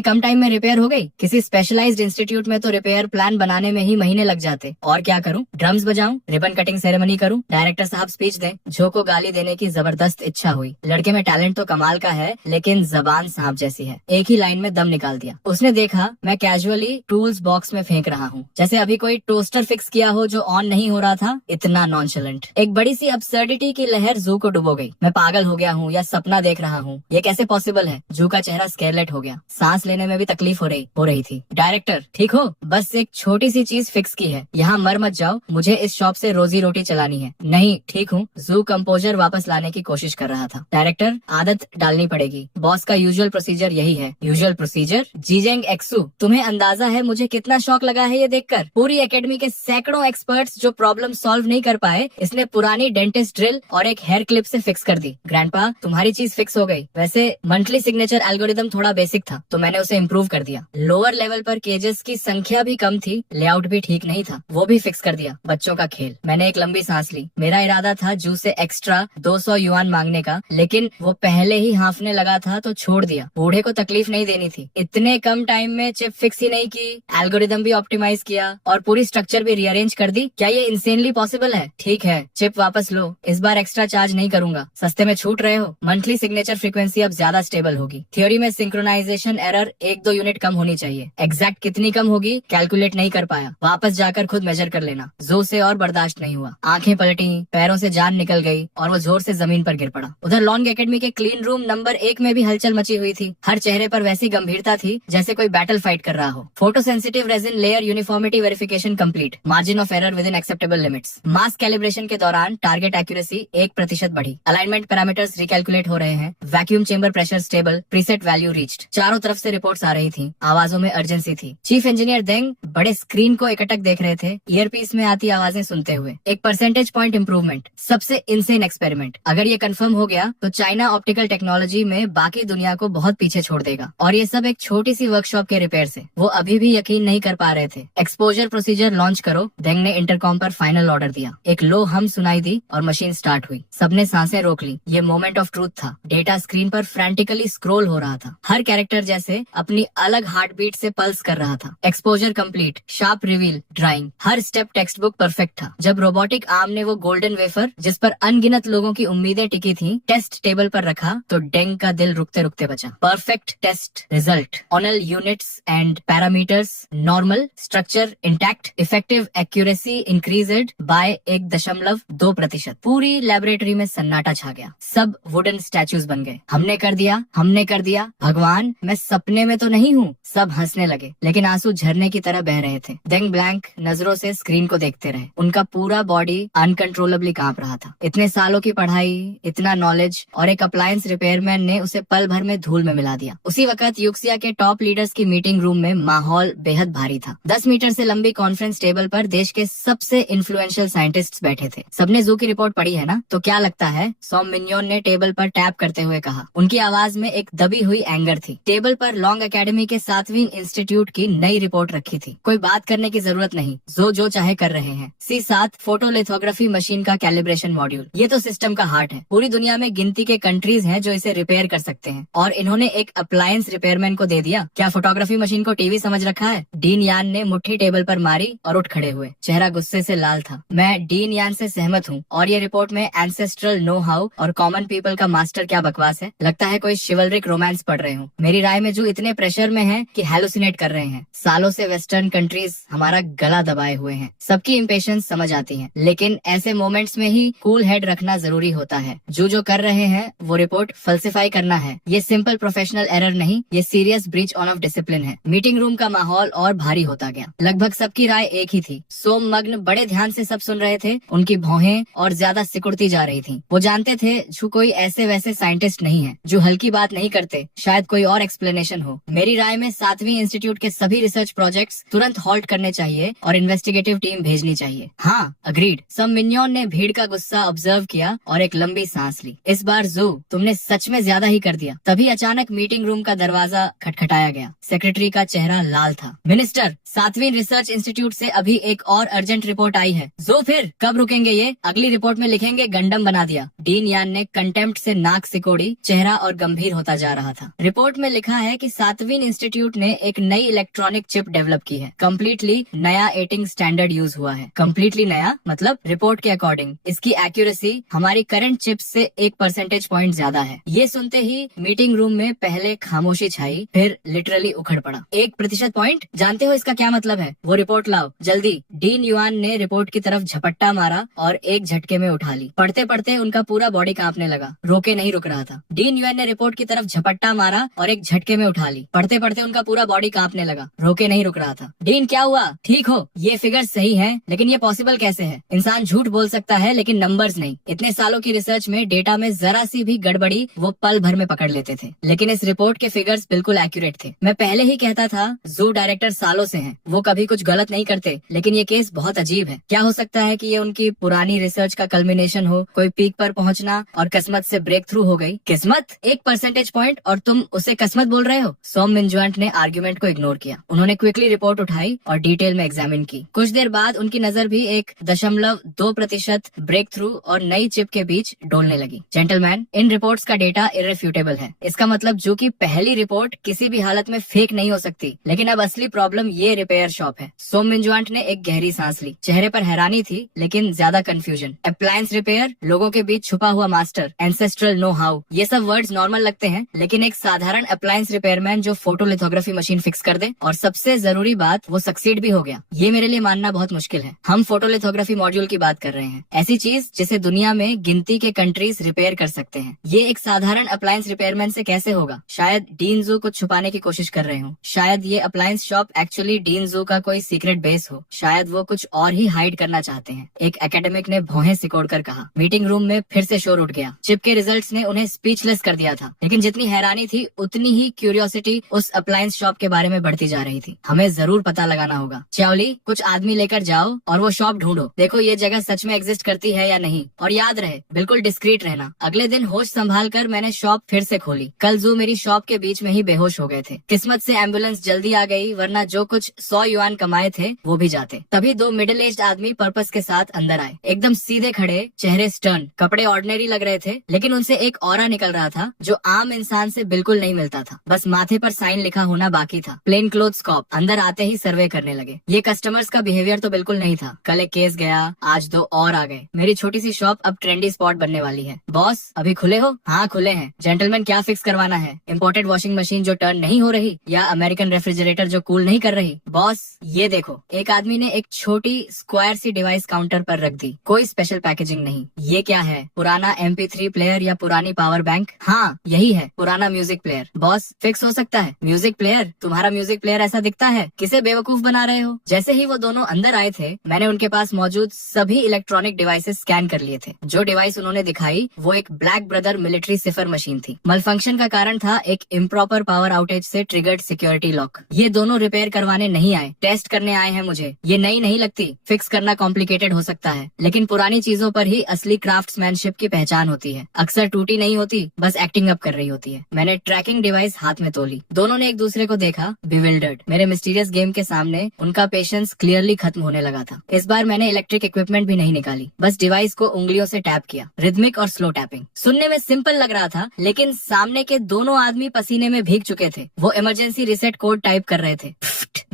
कम टाइम में रिपेयर हो गई? किसी स्पेशलाइज्ड इंस्टीट्यूट में तो रिपेयर प्लान बनाने में ही महीने लग जाते। और क्या करूं? ड्रम्स बजाऊं? रिबन कटिंग सेरेमनी करूं? डायरेक्टर साहब स्पीच दें? जो को गाली देने की जबरदस्त इच्छा हुई। लड़के में टैलेंट तो कमाल का है, लेकिन जबान सांप जैसी है। एक ही लाइन में दम निकाल दिया। उसने देखा मैं कैजुअली टूल्स बॉक्स में फेंक रहा हूँ, जैसे अभी कोई टोस्टर फिक्स किया हो जो ऑन नहीं हो रहा था। इतना नॉनशलेंट। एक बड़ी सी अब्सर्डिटी की लहर जू को डुबो गई। मैं पागल हो गया हूँ या सपना देख रहा हूँ? ये कैसे पॉसिबल है? जू का चेहरा स्केरलेट हो गया। सांस लेने में भी तकलीफ हो रही थी। डायरेक्टर ठीक हो? बस एक छोटी सी चीज फिक्स की है, यहाँ मर मत जाओ, मुझे इस शॉप से रोजी रोटी चलानी है। नहीं ठीक हूँ। जू कंपोजर वापस लाने की कोशिश कर रहा था। डायरेक्टर आदत डालनी पड़ेगी, बॉस का यूजुअल प्रोसीजर यही है। Usual procedure? जीजेंग एक्सू, तुम्हें अंदाजा है मुझे कितना शौक लगा है ये देखकर? पूरी एकेडमी के सैकड़ों एक्सपर्ट्स जो प्रॉब्लम सॉल्व नहीं कर पाए, इसने पुरानी डेंटिस्ट ड्रिल और एक हेयर क्लिप से फिक्स कर दी। ग्रैंडपा तुम्हारी चीज फिक्स हो गई। वैसे मंथली सिग्नेचर एल्गोरिदम थोड़ा बेसिक था तो मैंने उसे इम्प्रूव कर दिया। लोअर लेवल पर केजेस की संख्या भी कम थी, लेआउट भी ठीक नहीं था, वो भी फिक्स कर दिया। बच्चों का खेल। मैंने एक लंबी सांस ली। मेरा इरादा था जू से एक्स्ट्रा 200 युआन मांगने का, लेकिन वो पहले ही हांफने लगा था तो छोड़ दिया। बूढ़े को तकलीफ नहीं देनी थी। इतने कम टाइम में चिप फिक्स ही नहीं की, एल्गोरिदम भी ऑप्टिमाइज किया और पूरी स्ट्रक्चर भी रीअरेंज कर दी। क्या ये इंसेनली पॉसिबल है? ठीक है, चिप वापस लो, इस बार एक्स्ट्रा चार्ज नहीं करूंगा। सस्ते में छूट रहे हो। मंथली सिग्नेचर फ्रीक्वेंसी अब ज्यादा स्टेबल होगी। थ्योरी में सिंक्रोनाइजेशन एरर 1-2 यूनिट कम होनी चाहिए। एग्जैक्ट कितनी कम होगी कैलकुलेट नहीं कर पाया। वापस जाकर खुद मेजर कर लेना। जू से और बर्दाश्त नहीं हुआ। आंखें पलटी, पैरों से जान निकल गई और वो जोर से जमीन पर गिर पड़ा। उधर लॉन्ग एकेडमी के क्लीन रूम नंबर 1 में भी हलचल मची हुई थी। हर चेहरे पर वैसी गंभीरता थी जैसे कोई बैटल फाइट कर रहा हो। Photo sensitive resin layer uniformity verification complete. Margin of error with in acceptable limits. Mass calibration के दौरान टारगेट एक्यूरेसी 1% बढ़ी। अलाइनमेंट पैरामीटर्स रिकैलकुलेट हो रहे हैं। Vacuum chamber pressure stable. Preset value reached. चारों तरफ से रिपोर्ट्स आ रही थी। आवाजों में अर्जेंसी थी। चीफ इंजीनियर देंग बड़े स्क्रीन को एकटक देख रहे थे, ईयरपीस में आती आवाजें सुनते हुए। एक परसेंटेज पॉइंट इंप्रूवमेंट, सबसे इंसेन एक्सपेरिमेंट। अगर ये कंफर्म हो गया तो चाइना ऑप्टिकल टेक्नोलॉजी में बाकी दुनिया को बहुत पीछे छोड़ देगा और ये सब सब एक छोटी सी वर्कशॉप के रिपेयर से। वो अभी भी यकीन नहीं कर पा रहे थे। एक्सपोजर प्रोसीजर लॉन्च करो, डेंग ने इंटरकॉम पर फाइनल ऑर्डर दिया। एक लो हम सुनाई दी और मशीन स्टार्ट हुई। सबने सांसें रोक ली। ये मोमेंट ऑफ ट्रूथ था। डेटा स्क्रीन पर फ्रैंटिकली स्क्रॉल हो रहा था। हर कैरेक्टर जैसे अपनी अलग हार्ट बीट से पल्स कर रहा था। Exposure complete, sharp reveal, drawing, हर स्टेप टेक्स्ट बुक परफेक्ट था। जब रोबोटिक आर्म ने वो गोल्डन वेफर जिस पर अनगिनत लोगों की उम्मीदें टिकी थी टेस्ट टेबल पर रखा तो डेंग का दिल रुकते रुकते बचा। Perfect test result, all units and parameters normal, structure intact, effective accuracy increased by 1.2%। पूरी लेबोरेटरी में सन्नाटा छा गया। सब वुडन स्टैचूज बन गए। हमने कर दिया, हमने कर दिया, भगवान मैं सपने में तो नहीं हूँ। सब हंसने लगे लेकिन आंसू झरने की तरह बह रहे थे। डेंग ब्लैंक नजरों से स्क्रीन को देखते रहे। उनका पूरा बॉडी अनकंट्रोलेबली कांप रहा था। इतने सालों की पढ़ाई, इतना नॉलेज और एक अप्लायंस रिपेयरमैन ने उसे पल भर में धूल में मिला दिया। उसी वक्त यूक्सिया के टॉप लीडर्स की मीटिंग रूम में माहौल बेहद भारी था। 10 मीटर से लंबी कॉन्फ्रेंस टेबल पर देश के सबसे इन्फ्लुएंशियल साइंटिस्ट्स बैठे थे। सबने जू की रिपोर्ट पढ़ी है ना? तो क्या लगता है? सॉम मिन्योन ने टेबल पर टैप करते हुए कहा। उनकी आवाज में एक दबी हुई एंगर थी। टेबल पर लॉन्ग एकेडमी के 7वीं इंस्टीट्यूट की नई रिपोर्ट रखी थी। कोई बात करने की जरूरत नहीं, जो चाहे कर रहे हैं। C7 फोटोलिथोग्राफी मशीन का कैलिब्रेशन मॉड्यूल, ये तो सिस्टम का हार्ट है। पूरी दुनिया में गिनती के कंट्रीज हैं जो इसे रिपेयर कर सकते हैं और इन्होंने एक अप्लायंस रिपेयरमैन को दे दिया। क्या फोटोग्राफी मशीन को टीवी समझ रखा है? डीन यान ने मुट्ठी टेबल पर मारी और उठ खड़े हुए। चेहरा गुस्से से लाल था। मैं डीन यान से सहमत हूँ और ये रिपोर्ट में एंसेस्ट्रल नो हाउ और कॉमन पीपल का मास्टर क्या बकवास है। लगता है कोई शिवलरिक रोमांस पढ़ रहे हूँ। मेरी राय में जो इतने प्रेशर में है कि हेलुसिनेट कर रहे हैं। सालों से वेस्टर्न कंट्रीज हमारा गला दबाए हुए हैं। सबकी इम्पेशंस समझ आती है लेकिन ऐसे मोमेंट्स में ही कूल हेड रखना जरूरी होता है। जो कर रहे हैं वो रिपोर्ट फल्सिफाई करना है। ये सिंपल प्रोफेशनल एरर नहीं, ये serious breach on off discipline है। मीटिंग रूम का माहौल और भारी होता गया। लगभग सबकी राय एक ही थी। सोम मग्न बड़े ध्यान से सब सुन रहे थे। उनकी भौहें और ज्यादा सिकुड़ती जा रही थी। वो जानते थे जो कोई ऐसे वैसे साइंटिस्ट नहीं है जो हल्की बात नहीं करते। शायद कोई और एक्सप्लेनेशन हो। मेरी राय में 7वीं इंस्टीट्यूट के सभी रिसर्च प्रोजेक्ट्स तुरंत हॉल्ट करने चाहिए और इन्वेस्टिगेटिव टीम भेजनी चाहिए। हाँ, अग्रीड। सम मिन्योन ने भीड़ का गुस्सा ऑब्जर्व किया और एक लंबी सांस ली। इस बार जू तुमने सच में ज्यादा ही कर दिया। तभी अचानक मीटिंग रूम का दरवाजा खटखटाया गया। सेक्रेटरी का चेहरा लाल था। मिनिस्टर, 7वीं रिसर्च इंस्टीट्यूट से अभी एक और अर्जेंट रिपोर्ट आई है। जो फिर कब रुकेंगे? ये अगली रिपोर्ट में लिखेंगे गंडम बना दिया। डीन यान ने कंटेम्प्ट से नाक सिकोड़ी। चेहरा और गंभीर होता जा रहा था। रिपोर्ट में लिखा है कि 7वीं इंस्टीट्यूट ने एक नई इलेक्ट्रॉनिक चिप डेवलप की है। कम्प्लीटली नया एटिंग स्टैंडर्ड यूज हुआ है। कम्प्लीटली नया मतलब रिपोर्ट के अकॉर्डिंग इसकी एक्यूरेसी हमारी करंट चिप से 1% पॉइंट ज्यादा है। ये सुनते ही मीटिंग रूम में पहले खामोशी छाई, फिर लिटरली उखड़ पड़ा। 1% पॉइंट? जानते हो इसका क्या मतलब है? वो रिपोर्ट लाओ जल्दी। डीन युआन ने रिपोर्ट की तरफ झपट्टा मारा और एक झटके में उठा ली। पढ़ते पढ़ते उनका पूरा बॉडी कांपने लगा। रोके नहीं रुक रहा था। डीन युआन ने रिपोर्ट की तरफ झपट्टा मारा और एक झटके में उठा ली। पढ़ते पढ़ते उनका पूरा बॉडी कांपने लगा। रोके नहीं रुक रहा था। डीन, क्या हुआ? ठीक हो? ये फिगर सही है लेकिन ये पॉसिबल कैसे है? इंसान झूठ बोल सकता है लेकिन नंबर्स नहीं। इतने सालों की रिसर्च में डेटा में जरा सी भी गड़बड़ी वो पल भर में पकड़ लेते थे लेकिन इस रिपोर्ट के फिगर्स बिल्कुल एक्यूरेट थे। मैं पहले ही कहता था जू डायरेक्टर सालों से हैं, वो कभी कुछ गलत नहीं करते लेकिन ये केस बहुत अजीब है। क्या हो सकता है कि ये उनकी पुरानी रिसर्च का कल्मिनेशन हो? कोई पीक पर पहुंचना और किस्मत से ब्रेक थ्रू हो गई। किस्मत? 1% पॉइंट और तुम उसे किस्मत बोल रहे हो? सॉम मिन्जॉन्ट ने आर्ग्यूमेंट को इग्नोर किया। उन्होंने क्विकली रिपोर्ट उठाई और डिटेल में एग्जामिन की। कुछ देर बाद उनकी नजर भी 1.2% ब्रेक थ्रू और नई चिप के बीच डोलने लगी। जेंटलमैन, इन रिपोर्ट्स का डेटा इररेफ्यूटेबल है। इसका मतलब जो कि पहली रिपोर्ट किसी भी हालत में फेक नहीं हो सकती। लेकिन अब असली प्रॉब्लम ये रिपेयर शॉप है। सोम मिन्जॉन्ट ने एक गहरी सांस ली। चेहरे पर हैरानी थी लेकिन ज्यादा कंफ्यूजन। अप्लायंस रिपेयर, लोगों के बीच छुपा हुआ मास्टर, एंसेस्ट्रल नो हाउ, ये सब वर्ड्स नॉर्मल लगते हैं लेकिन एक साधारण अप्लायंस रिपेयरमैन जो फोटोलिथोग्राफी मशीन फिक्स कर दे और सबसे जरूरी बात वो सक्सीड भी हो गया, ये मेरे लिए मानना बहुत मुश्किल है। हम फोटोलिथोग्राफी मॉड्यूल की बात कर रहे हैं, ऐसी चीज जिसे दुनिया में गिनती के कंट्रीज रिपेयर कर सकते हैं। ये एक साधारण अप्लायंस रिपेयरमैन से कैसे होगा? शायद डीन जू कुछ छुपाने की कोशिश कर रहे हो। शायद ये अप्लायंस शॉप एक्चुअली डीन जू का कोई सीक्रेट बेस हो। शायद वो कुछ और ही हाइड करना चाहते हैं। एक एकेडमिक ने भौहें सिकोड़ कर कहा। मीटिंग रूम में फिर से शोर उठ गया। चिप के रिजल्ट्स ने उन्हें स्पीचलेस कर दिया था लेकिन जितनी हैरानी थी उतनी ही क्यूरियोसिटी उस अप्लायंस शॉप के बारे में बढ़ती जा रही थी। हमें जरूर पता लगाना होगा। चावली, कुछ आदमी लेकर जाओ और वो शॉप ढूंढो। देखो ये जगह सच में एग्जिस्ट करती है या नहीं। और याद रहे, बिल्कुल डिस्क्रीट रहना। अगले दिन होश संभाल कर मैंने शॉप फिर से खोली। कल जू मेरी शॉप के बीच में ही बेहोश हो गए थे। किस्मत से एम्बुलेंस जल्दी आ गई, वरना जो कुछ 100 युआन कमाए थे वो भी जाते। तभी 2 मिडिल एज्ड आदमी पर्पस के साथ अंदर आए, एकदम सीधे खड़े, चेहरे स्टर्न, कपड़े ऑर्डिनरी लग रहे थे, लेकिन उनसे एक ऑरा निकल रहा था जो आम इंसान से बिल्कुल नहीं मिलता था। बस माथे पर साइन लिखा होना बाकी था। प्लेन क्लोथ्स कॉप अंदर आते ही सर्वे करने लगे। ये कस्टमर्स का बिहेवियर तो बिल्कुल नहीं था। कल एक केस गया, आज 2 और आ गए। मेरी छोटी सी शॉप अब ट्रेंडी स्पॉट बनने वाली है। बॉस अभी खुले हो? हाँ खुले हैं। जेंटलमैन क्या फिक्स करवाना है? इम्पोर्टेड वॉशिंग मशीन जो टर्न नहीं हो रही, या अमेरिकन रेफ्रिजरेटर जो कूल नहीं कर रही? बॉस ये देखो। एक आदमी ने एक छोटी स्क्वायर सी डिवाइस काउंटर पर रख दी। कोई स्पेशल पैकेजिंग नहीं। ये क्या है? पुराना MP3 प्लेयर या पुरानी पावर बैंक? हाँ यही है, पुराना म्यूजिक प्लेयर। बॉस फिक्स हो सकता है। Music player? तुम्हारा म्यूजिक प्लेयर ऐसा दिखता है? किसे बेवकूफ बना रहे हो? जैसे ही वो दोनों अंदर आए थे, मैंने उनके पास मौजूद सभी इलेक्ट्रॉनिक डिवाइसेस स्कैन कर लिए थे। जो डिवाइस उन्होंने दिखाई वो एक ब्लैक ब्रदर मिलिट्री सिफर मशीन थी। मलफंक्शन का कारण था एक इम्प्रॉपर पावर आउटेज से ट्रिगर्ड सिक्योरिटी लॉक। ये दोनों रिपेयर करवाने नहीं आए, टेस्ट करने आए हैं मुझे। ये नई नहीं लगती। फिक्स करना कॉम्प्लिकेटेड हो सकता है, लेकिन पुरानी चीजों पर ही असली क्राफ्ट्समैनशिप की पहचान होती है। अक्सर टूटी नहीं होती, बस एक्टिंग अप कर रही होती है। मैंने ट्रैकिंग डिवाइस हाथ में तोली। दोनों ने एक दूसरे को देखा, बिविल्डर्ड। मेरे मिस्टीरियस गेम के सामने उनका पेशेंस क्लियरली खत्म होने लगा था। इस बार मैंने इलेक्ट्रिक इक्विपमेंट भी नहीं निकाली, बस डिवाइस को उंगलियों से टैप किया। रिदमिक और स्लो टैपिंग। सुनने में सिंपल लग रहा था, लेकिन सामने के दोनों आदमी पसीने में भीग चुके थे। वो इमरजेंसी रिसेट कोड टाइप कर रहे थे।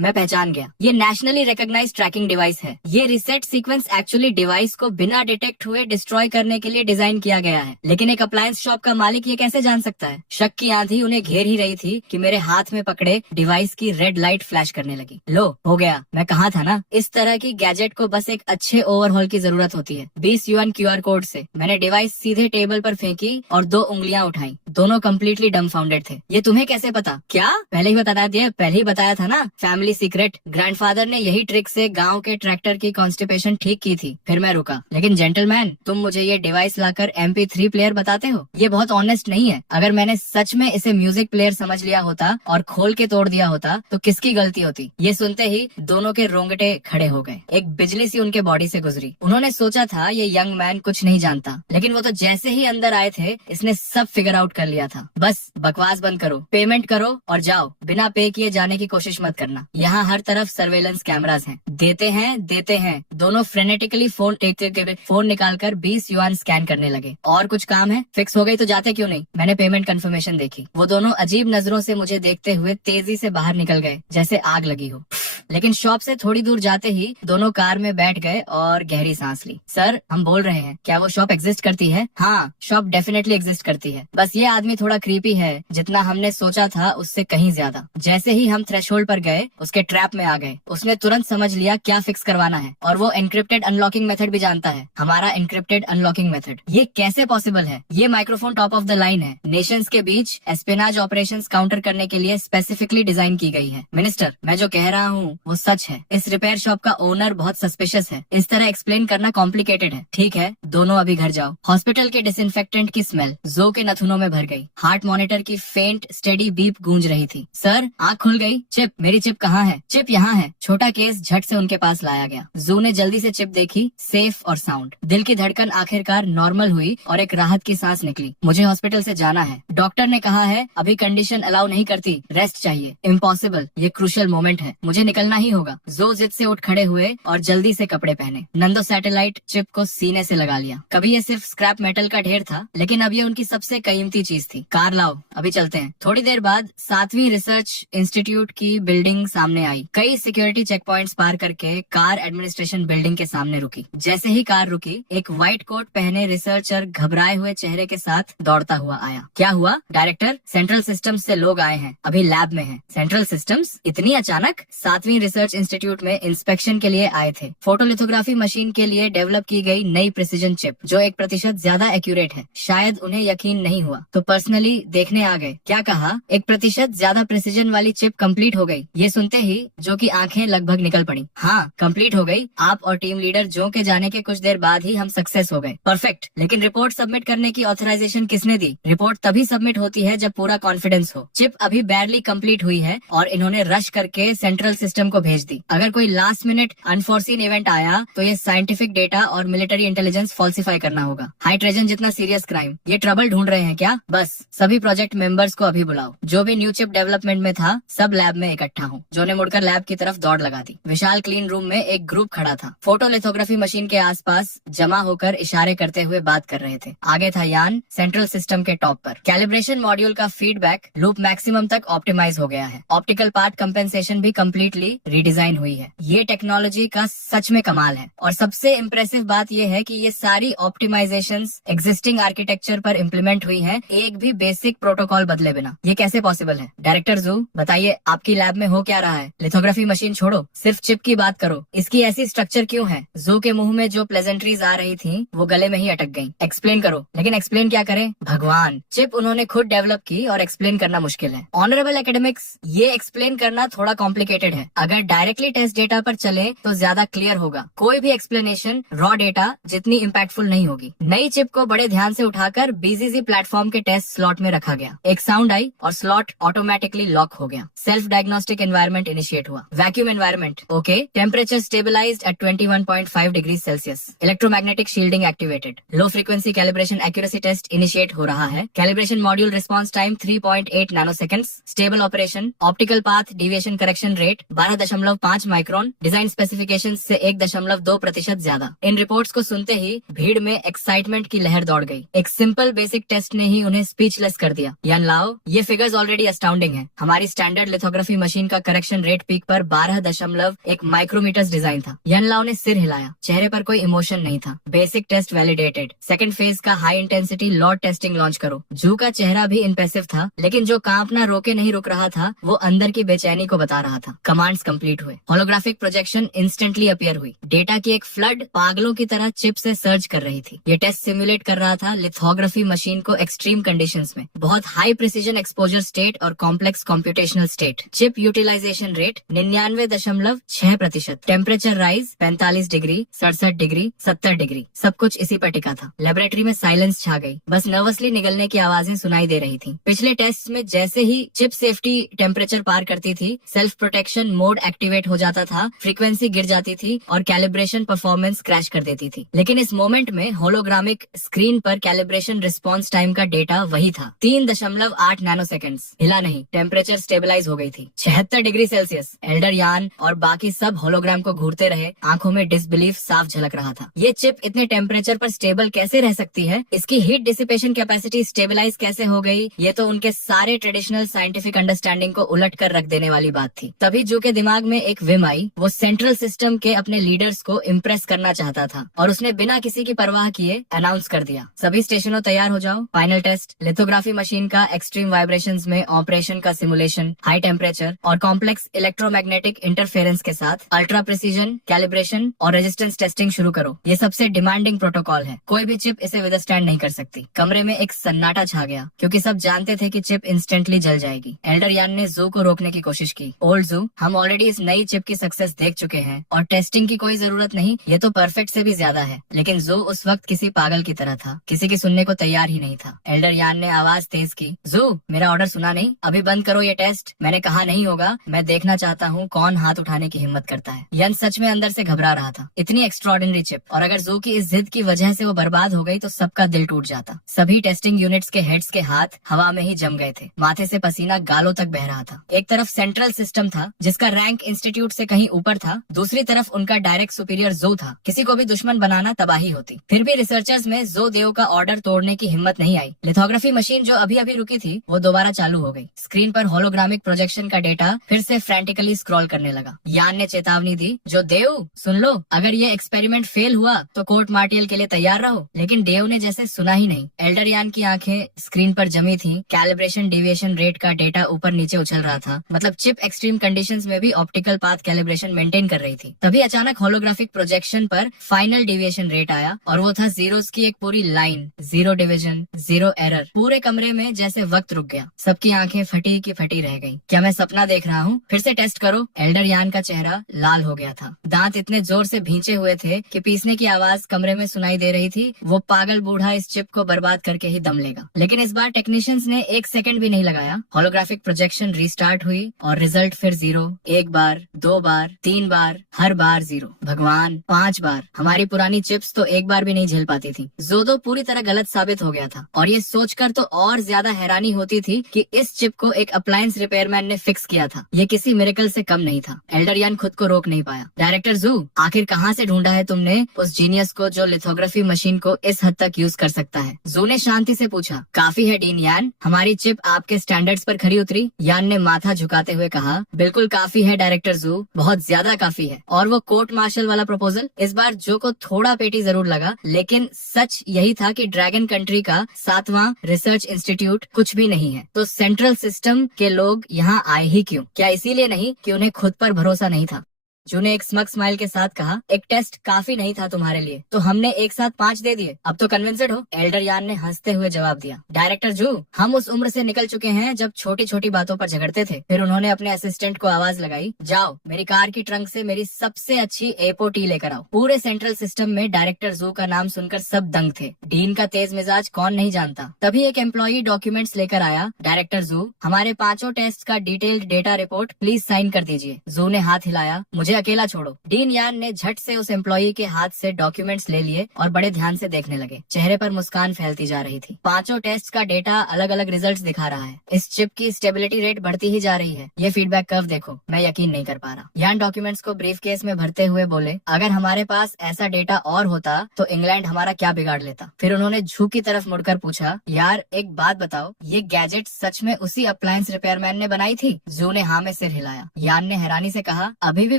मैं पहचान गया, ये नेशनली रिकॉग्नाइज्ड ट्रैकिंग डिवाइस है। ये रिसेट सीक्वेंस एक्चुअली डिवाइस को बिना डिटेक्ट हुए डिस्ट्रॉय करने के लिए डिजाइन किया गया है। लेकिन एक अप्लायंस शॉप का मालिक ये कैसे जान सकता है? शक की आंधी उन्हें घेर ही रही थी कि मेरे हाथ में पकड़े डिवाइस की रेड लाइट फ्लैश करने लगी। लो हो गया, मैं कहा था ना। इस तरह की गैजेट को बस एक अच्छे ओवरहॉल की जरूरत होती है। 20 युआन QR कोड से मैंने डिवाइस सीधे टेबल पर फेंकी और 2 उंगलियां उठाई। दोनों कम्प्लीटली डमफाउंडेड थे। ये तुम्हें कैसे पता? क्या पहले ही बता दिया? पहले ही बताया था ना, फैमिली सीक्रेट। ग्रैंडफादर ने यही ट्रिक से गांव के ट्रैक्टर की कॉन्स्टिपेशन ठीक की थी। फिर मैं रुका। लेकिन जेंटलमैन, तुम मुझे ये डिवाइस लाकर MP3 प्लेयर बताते हो? ये बहुत ऑनेस्ट नहीं है। अगर मैंने सच में इसे म्यूजिक प्लेयर समझ लिया होता और खोल के तोड़ दिया होता तो किसकी गलती होती? ये सुनते ही दोनों के रोंगटे खड़े हो गए। एक बिजली सी उनके बॉडी से गुजरी। उन्होंने सोचा था ये यंग मैन कुछ नहीं जानता, लेकिन वो तो जैसे ही अंदर आए थे इसने सब फिगर आउट कर लिया था। बस बकवास बंद करो, पेमेंट करो और जाओ। बिना पे किए जाने की कोशिश मत करना। यहाँ हर तरफ सर्वेलेंस कैमरास हैं। देते हैं। दोनों फ्रेनेटिकली फोन निकालकर 20 युआन स्कैन करने लगे। और कुछ काम है? फिक्स हो गई तो जाते क्यों नहीं? मैंने पेमेंट कंफर्मेशन देखी। वो दोनों अजीब नजरों से मुझे देखते हुए तेजी से बाहर निकल गए, जैसे आग लगी हो। लेकिन शॉप से थोड़ी दूर जाते ही दोनों कार में बैठ गए और गहरी सांस ली। सर, हम बोल रहे हैं, क्या वो शॉप एग्जिस्ट करती है? हाँ, शॉप डेफिनेटली एग्जिस्ट करती है। बस ये आदमी थोड़ा क्रीपी है, जितना हमने सोचा था उससे कहीं ज्यादा। जैसे ही हम थ्रेशोल्ड पर गए, उसके ट्रैप में आ गए। उसने तुरंत समझ लिया क्या फिक्स करवाना है, और वो एनक्रिप्टेड अनलॉकिंग मेथड भी जानता है। हमारा एनक्रिप्टेड अनलॉकिंग मेथड। ये कैसे पॉसिबल है? ये microphone top of the line है। नेशंस के बीच एस्पेनाज ऑपरेशंस काउंटर करने के लिए स्पेसिफिकली डिजाइन की गई है। मिनिस्टर, मैं जो कह रहा हूँ वो सच है। इस रिपेयर शॉप का ओनर बहुत सस्पिशियस है। इस तरह एक्सप्लेन करना कॉम्प्लिकेटेड है। ठीक है, दोनों अभी घर जाओ। हॉस्पिटल के डिसइंफेक्टेंट की स्मेल जो के नथुनों में भर गई। हार्ट मॉनिटर की फेंट स्टेडी बीप गूंज रही थी। सर, आँख खुल गई। चिप, मेरी चिप कहाँ है? चिप यहाँ है। छोटा केस झट से उनके पास लाया गया। जू ने जल्दी से चिप देखी, सेफ और साउंड। दिल की धड़कन आखिरकार नॉर्मल हुई और एक राहत की सांस निकली। मुझे हॉस्पिटल से जाना है। डॉक्टर ने कहा है अभी कंडीशन अलाउ नहीं करती, रेस्ट चाहिए। इम्पॉसिबल, ये क्रूशियल मोमेंट है, मुझे निकलना ही होगा। जो जिद से उठ खड़े हुए और जल्दी से कपड़े पहने। नंदो सैटेलाइट चिप को सीने से लगा लिया। कभी ये सिर्फ स्क्रैप मेटल का ढेर था, लेकिन अब ये उनकी सबसे कीमती चीज थी। कार लाओ, अभी चलते हैं। थोड़ी देर बाद 7वीं रिसर्च इंस्टीट्यूट की बिल्डिंग सामने आई। कई सिक्योरिटी चेक पॉइंट्स पार करके कार एडमिनिस्ट्रेशन बिल्डिंग के सामने रुकी। जैसे ही कार रुकी, एक व्हाइट कोट पहने रिसर्चर घबराए हुए चेहरे के साथ दौड़ता हुआ आया। क्या हुआ? डायरेक्टर, सेंट्रल सिस्टम्स से लोग आए हैं, अभी लैब में हैं। Central systems? इतनी अचानक? 7वीं रिसर्च इंस्टीट्यूट में इंस्पेक्शन के लिए आए थे। फोटोलिथोग्राफी मशीन के लिए डेवलप की गई नई प्रिसीजन चिप, जो 1% ज्यादा एक्यूरेट है। शायद उन्हें यकीन नहीं हुआ तो पर्सनली देखने आ गए। क्या कहा? 1% ज्यादा प्रिसीजन वाली चिप कंप्लीट हो गई। ये सुनते ही जो की आंखें लगभग निकल पड़ी। हाँ, कंप्लीट हो गई। आप और टीम लीडर जो के जाने के कुछ देर बाद ही हम सक्सेस हो गए। परफेक्ट। लेकिन रिपोर्ट सबमिट करने की ऑथराइजेशन किसने दी? रिपोर्ट तभी सबमिट होती है जब पूरा कॉन्फिडेंस हो। चिप अभी बैरली कंप्लीट हुई है और इन्होंने रश करके सेंट्रल सिस्टम सिस्टम को भेज दी। अगर कोई लास्ट मिनट अनफोर्सीन इवेंट आया तो ये साइंटिफिक डेटा और मिलिट्री इंटेलिजेंस फॉल्सिफाई करना होगा। हाई ट्रेजन जितना सीरियस क्राइम। ये ट्रबल ढूंढ रहे हैं क्या? बस सभी प्रोजेक्ट मेंबर्स को अभी बुलाओ। जो भी न्यू चिप डेवलपमेंट में था सब लैब में इकट्ठा हो। जो ने मुड़कर लैब की तरफ दौड़ लगा दी। विशाल क्लीन रूम में एक ग्रुप खड़ा था। फोटो लिथोग्राफी मशीन के आसपास जमा होकर इशारे करते हुए बात कर रहे थे। आगे था यान सेंट्रल सिस्टम के टॉप पर। कैलिब्रेशन मॉड्यूल का फीडबैक लूप मैक्सिमम तक ऑप्टिमाइज हो गया है। ऑप्टिकल पार्ट कंपेंसेशन भी कम्प्लीटली रीडिजाइन हुई है। ये टेक्नोलॉजी का सच में कमाल है। और सबसे इम्प्रेसिव बात यह है कि ये सारी ऑप्टिमाइजेशंस एग्जिस्टिंग आर्किटेक्चर पर इम्प्लीमेंट हुई है, एक भी बेसिक प्रोटोकॉल बदले बिना। ये कैसे पॉसिबल है? डायरेक्टर जू बताइए, आपकी लैब में हो क्या रहा है? लिथोग्राफी मशीन छोड़ो, सिर्फ चिप की बात करो। इसकी ऐसी स्ट्रक्चर क्यों है? जू के मुंह में जो प्लेजेंट्रीज आ रही थी वो गले में ही अटक गई। एक्सप्लेन करो। लेकिन एक्सप्लेन क्या करें? भगवान, चिप उन्होंने खुद डेवलप की और एक्सप्लेन करना मुश्किल है। ऑनरेबल एकेडमिक्स, ये एक्सप्लेन करना थोड़ा कॉम्प्लिकेटेड है। अगर डायरेक्टली टेस्ट डेटा पर चले तो ज्यादा क्लियर होगा। कोई भी एक्सप्लेनेशन रॉ डेटा जितनी इम्पैक्टफुल नहीं होगी। नई चिप को बड़े ध्यान से उठाकर बीजीजी प्लेटफॉर्म के टेस्ट स्लॉट में रखा गया। एक साउंड आई और स्लॉट ऑटोमेटिकली लॉक हो गया। सेल्फ डायग्नोस्टिक एनवायरनमेंट इनिशिएट हुआ। Vacuum environment okay. Temperature stabilized at 21.5 degree Celsius. Electromagnetic shielding activated. Low frequency calibration accuracy test initiate हो रहा है। Calibration module response time 3.8 nanoseconds. Stable operation. Optical path deviation correction rate 12.5 micron. Design specification से 1.2% ज्यादा। इन reports को सुनते ही भीड़ में excitement की लहर दौड़ गई। एक सिंपल बेसिक टेस्ट ने ही उन्हें स्पीचलेस कर दिया। यान लाओ, ये फिगर्स ऑलरेडी अस्टाउंडिंग है। हमारी स्टैंडर्ड लिथोग्राफी मशीन का करेक्शन रेट पीक पर 12.1 माइक्रोमीटर डिजाइन था। यान लाओ ने सिर हिलाया। चेहरे पर कोई इमोशन नहीं था। Basic test validated. Second phase का high intensity lot testing launch करो। जू का चेहरा भी इम्प्रेसिव था, लेकिन जो कांपना रोके नहीं रुक रहा था वो अंदर की बेचैनी को बता रहा था। कमांड्स कंप्लीट हुए। होलोग्राफिक प्रोजेक्शन इंस्टेंटली अपीयर हुई। डेटा की एक फ्लड पागलों की तरह चिप से सर्च कर रही थी। ये टेस्ट सिमुलेट कर रहा था लिथोग्राफी मशीन को एक्सट्रीम कंडीशंस में। बहुत हाई प्रिसीजन एक्सपोजर स्टेट और complex computational state. Chip utilization rate 99.6%। Temperature rise 45 degree, 67 degree, 70 degree. सब कुछ इसी पर टिका था। लेबोरेटरी में साइलेंस छा गई। बस नर्वसली निगलने की आवाजें सुनाई दे रही थी। पिछले टेस्ट में जैसे ही चिप सेफ्टी टेम्परेचर पार करती थी, सेल्फ प्रोटेक्शन मोड एक्टिवेट हो जाता था, फ्रीक्वेंसी गिर जाती थी और कैलिब्रेशन परफॉर्मेंस क्रैश कर देती थी। लेकिन इस मोमेंट में होलोग्रामिक स्क्रीन पर कैलिब्रेशन रिस्पॉन्स टाइम का डेटा वही था, 3.8 नैनोसेकंड्स। हिला नहीं। टेम्परेचर स्टेबलाइज हो गई थी 76 डिग्री सेल्सियस। एल्डर यान और बाकी सब होलोग्राम को घूरते रहे। आंखों में डिसबिलीफ साफ झलक रहा था। ये चिप इतने टेम्परेचर पर स्टेबल कैसे रह सकती है? इसकी हीट डिसिपेशन कैपेसिटी स्टेबलाइज कैसे हो गई? ये तो उनके सारे ट्रेडिशनल साइंटिफिक अंडरस्टैंडिंग को उलट कर रख देने वाली बात थी। तभी जू के दिमाग में एक विम आई। वो सेंट्रल सिस्टम के अपने लीडर्स को इम्प्रेस करना चाहता था और उसने बिना किसी की परवाह किए अनाउंस कर दिया, सभी स्टेशनों तैयार हो जाओ। Final test. लिथोग्राफी मशीन का एक्सट्रीम वाइब्रेशंस में ऑपरेशन का सिमुलेशन, हाई टेम्परेचर और कॉम्प्लेक्स इलेक्ट्रोमैग्नेटिक इंटरफेरेंस के साथ अल्ट्रा प्रिसीजन कैलिब्रेशन और रेजिस्टेंस टेस्टिंग शुरू करो। ये सबसे डिमांडिंग प्रोटोकॉल है। कोई भी चिप इसे विदस्टैंड नहीं कर सकती। कमरे में एक सन्नाटा छा गया क्योंकि सब जानते थे कि चिप इंस्टेंटली जल जाएगी। एल्डर यान ने जू को रोकने की कोशिश की। ओल्ड जू, हम ऑलरेडी इस नई चिप की सक्सेस देख चुके हैं और टेस्टिंग की कोई जरूरत नहीं। ये तो परफेक्ट से भी ज्यादा है। लेकिन जू उस वक्त किसी पागल की तरह था, किसी की सुनने को तैयार ही नहीं था। एल्डर यान ने आवाज तेज की, जू, मेरा ऑर्डर सुना नहीं? अभी बंद करो ये टेस्ट। मैंने कहा नहीं होगा। मैं देखना चाहता हूँ कौन हाथ उठाने की हिम्मत करता है। यन सच में अंदर से घबरा रहा था। इतनी एक्स्ट्रॉर्डिनरी चिप, और अगर जू की इस जिद की वजह से वो बर्बाद हो गई तो सबका दिल टूट जाता। सभी टेस्टिंग यूनिट्स के हेड्स के हाथ हवा में ही जम गए थे। माथे से पसीना गालों तक बह रहा था। एक तरफ सेंट्रल सिस्टम था जिसका रैंक इंस्टीट्यूट से कहीं ऊपर था, दूसरी तरफ उनका डायरेक्ट सुपीरियर जो था। किसी को भी दुश्मन बनाना तबाही होती। फिर भी रिसर्चर्स में जो देव का ऑर्डर तोड़ने की हिम्मत नहीं आई। लिथोग्राफी मशीन जो अभी अभी रुकी थी वो दोबारा चालू हो गई। स्क्रीन पर होलोग्रामिक प्रोजेक्शन का डेटा फिर से फ्रैंटिकली स्क्रॉल करने लगा। यान ने चेतावनी दी, जो देव सुन लो, अगर ये एक्सपेरिमेंट फेल हुआ तो कोर्ट मार्टियल के लिए तैयार रहो। लेकिन देव ने जैसे सुना ही नहीं। एल्डर यान की आंखें स्क्रीन पर जमी थी। कैलिब्रेशन डिविएशन रेट का डेटा ऊपर नीचे उछल रहा था। मतलब चिप एक्सट्रीम कंडीशंस में भी ऑप्टिकल पाथ कैलिब्रेशन मेंटेन कर रही थी। तभी अचानक होलोग्राफिक प्रोजेक्शन पर फाइनल डिविएशन रेट आया और वो था जीरोस की एक पूरी लाइन। 0 division, 0 error. पूरे कमरे में जैसे वक्त रुक गया। सबकी आंखें फटी की फटी रह गई। क्या मैं सपना देख रहा हूँ? फिर से टेस्ट करो। एल्डर यान का चेहरा लाल हो गया था। दांत इतने जोर से भींचे हुए थे कि पीसने की आवाज कमरे में सुनाई दे रही थी। वो पागल बूढ़ा इस चिप को बर्बाद करके ही दम लेगा। लेकिन इस बार टेक्नीशियंस ने 1 सेकंड भी नहीं लगाया। होलोग्राफिक प्रोजेक्शन रीस्टार्ट हुई और रिजल्ट फिर 0, 1 बार, 2 बार, 3 बार, हर बार 0। भगवान, 5 बार। हमारी पुरानी चिप्स तो एक बार भी नहीं झेल पाती थी। जोदो पूरी तरह गलत साबित हो गया था और ये सोचकर तो और ज्यादा हैरानी होती थी कि इस चिप को एक अप्लायंस रिपेयरमैन ने फिक्स किया था। ये किसी मिरेकल से कम नहीं था। एल्डरयान खुद को रोक नहीं पाया। डायरेक्टर जू, आखिर कहाँ से ढूंढा है तुमने उस जीनियस को जो लिथोग्राफी मशीन को इस हद तक यूज कर सकता है? जू ने शांति से पूछा। काफी है डीन यान, हमारी चिप आपके स्टैंडर्ड्स पर खरी उतरी? यान ने माथा झुकाते हुए कहा। बिल्कुल काफी है डायरेक्टर जू, बहुत ज्यादा काफी है। और वो कोर्ट मार्शल वाला प्रपोजल? इस बार जो को थोड़ा पेटी जरूर लगा, लेकिन सच यही था कि ड्रैगन कंट्री का 7वां रिसर्च इंस्टीट्यूट कुछ भी नहीं है। तो सेंट्रल सिस्टम के लोग यहाँ आए ही क्यों? क्या इसीलिए नहीं कि उन्हें खुद पर भरोसा नहीं था? जू ने एक स्मग स्माइल के साथ कहा, एक टेस्ट काफी नहीं था तुम्हारे लिए, तो हमने एक साथ 5 दे दिए। अब तो कन्विंस्ड हो? एल्डर यान ने हंसते हुए जवाब दिया। डायरेक्टर जू, हम उस उम्र से निकल चुके हैं जब छोटी छोटी बातों पर झगड़ते थे। फिर उन्होंने अपने असिस्टेंट को आवाज लगाई, जाओ मेरी कार की ट्रंक से मेरी सबसे अच्छी एपो टी लेकर आओ। पूरे सेंट्रल सिस्टम में डायरेक्टर जू का नाम सुनकर सब दंग थे। डीन का तेज मिजाज कौन नहीं जानता। तभी एक एम्प्लॉई डॉक्यूमेंट्स लेकर आया। डायरेक्टर जू, हमारे 5 टेस्ट का detailed data report please sign कर दीजिए। जू ने हाथ हिलाया, मुझे अकेला छोड़ो। डीन यान ने झट से उस एम्प्लॉई के हाथ से डॉक्यूमेंट्स ले लिए और बड़े ध्यान से देखने लगे। चेहरे पर मुस्कान फैलती जा रही थी। 5 टेस्ट का डेटा अलग अलग रिजल्ट्स दिखा रहा है। इस चिप की स्टेबिलिटी रेट बढ़ती ही जा रही है। ये फीडबैक कर्व देखो, मैं यकीन नहीं कर पा रहा। यान डॉक्यूमेंट्स को ब्रीफ केस में भरते हुए बोले, अगर हमारे पास ऐसा डेटा और होता तो इंग्लैंड हमारा क्या बिगाड़ लेता? फिर उन्होंने जू की तरफ मुड़कर पूछा, यार एक बात बताओ, ये गैजेट सच में उसी अप्लायंस रिपेयरमैन ने बनाई थी? जू ने हाँ में सिर हिलाया। यान ने हैरानी से कहा, अभी भी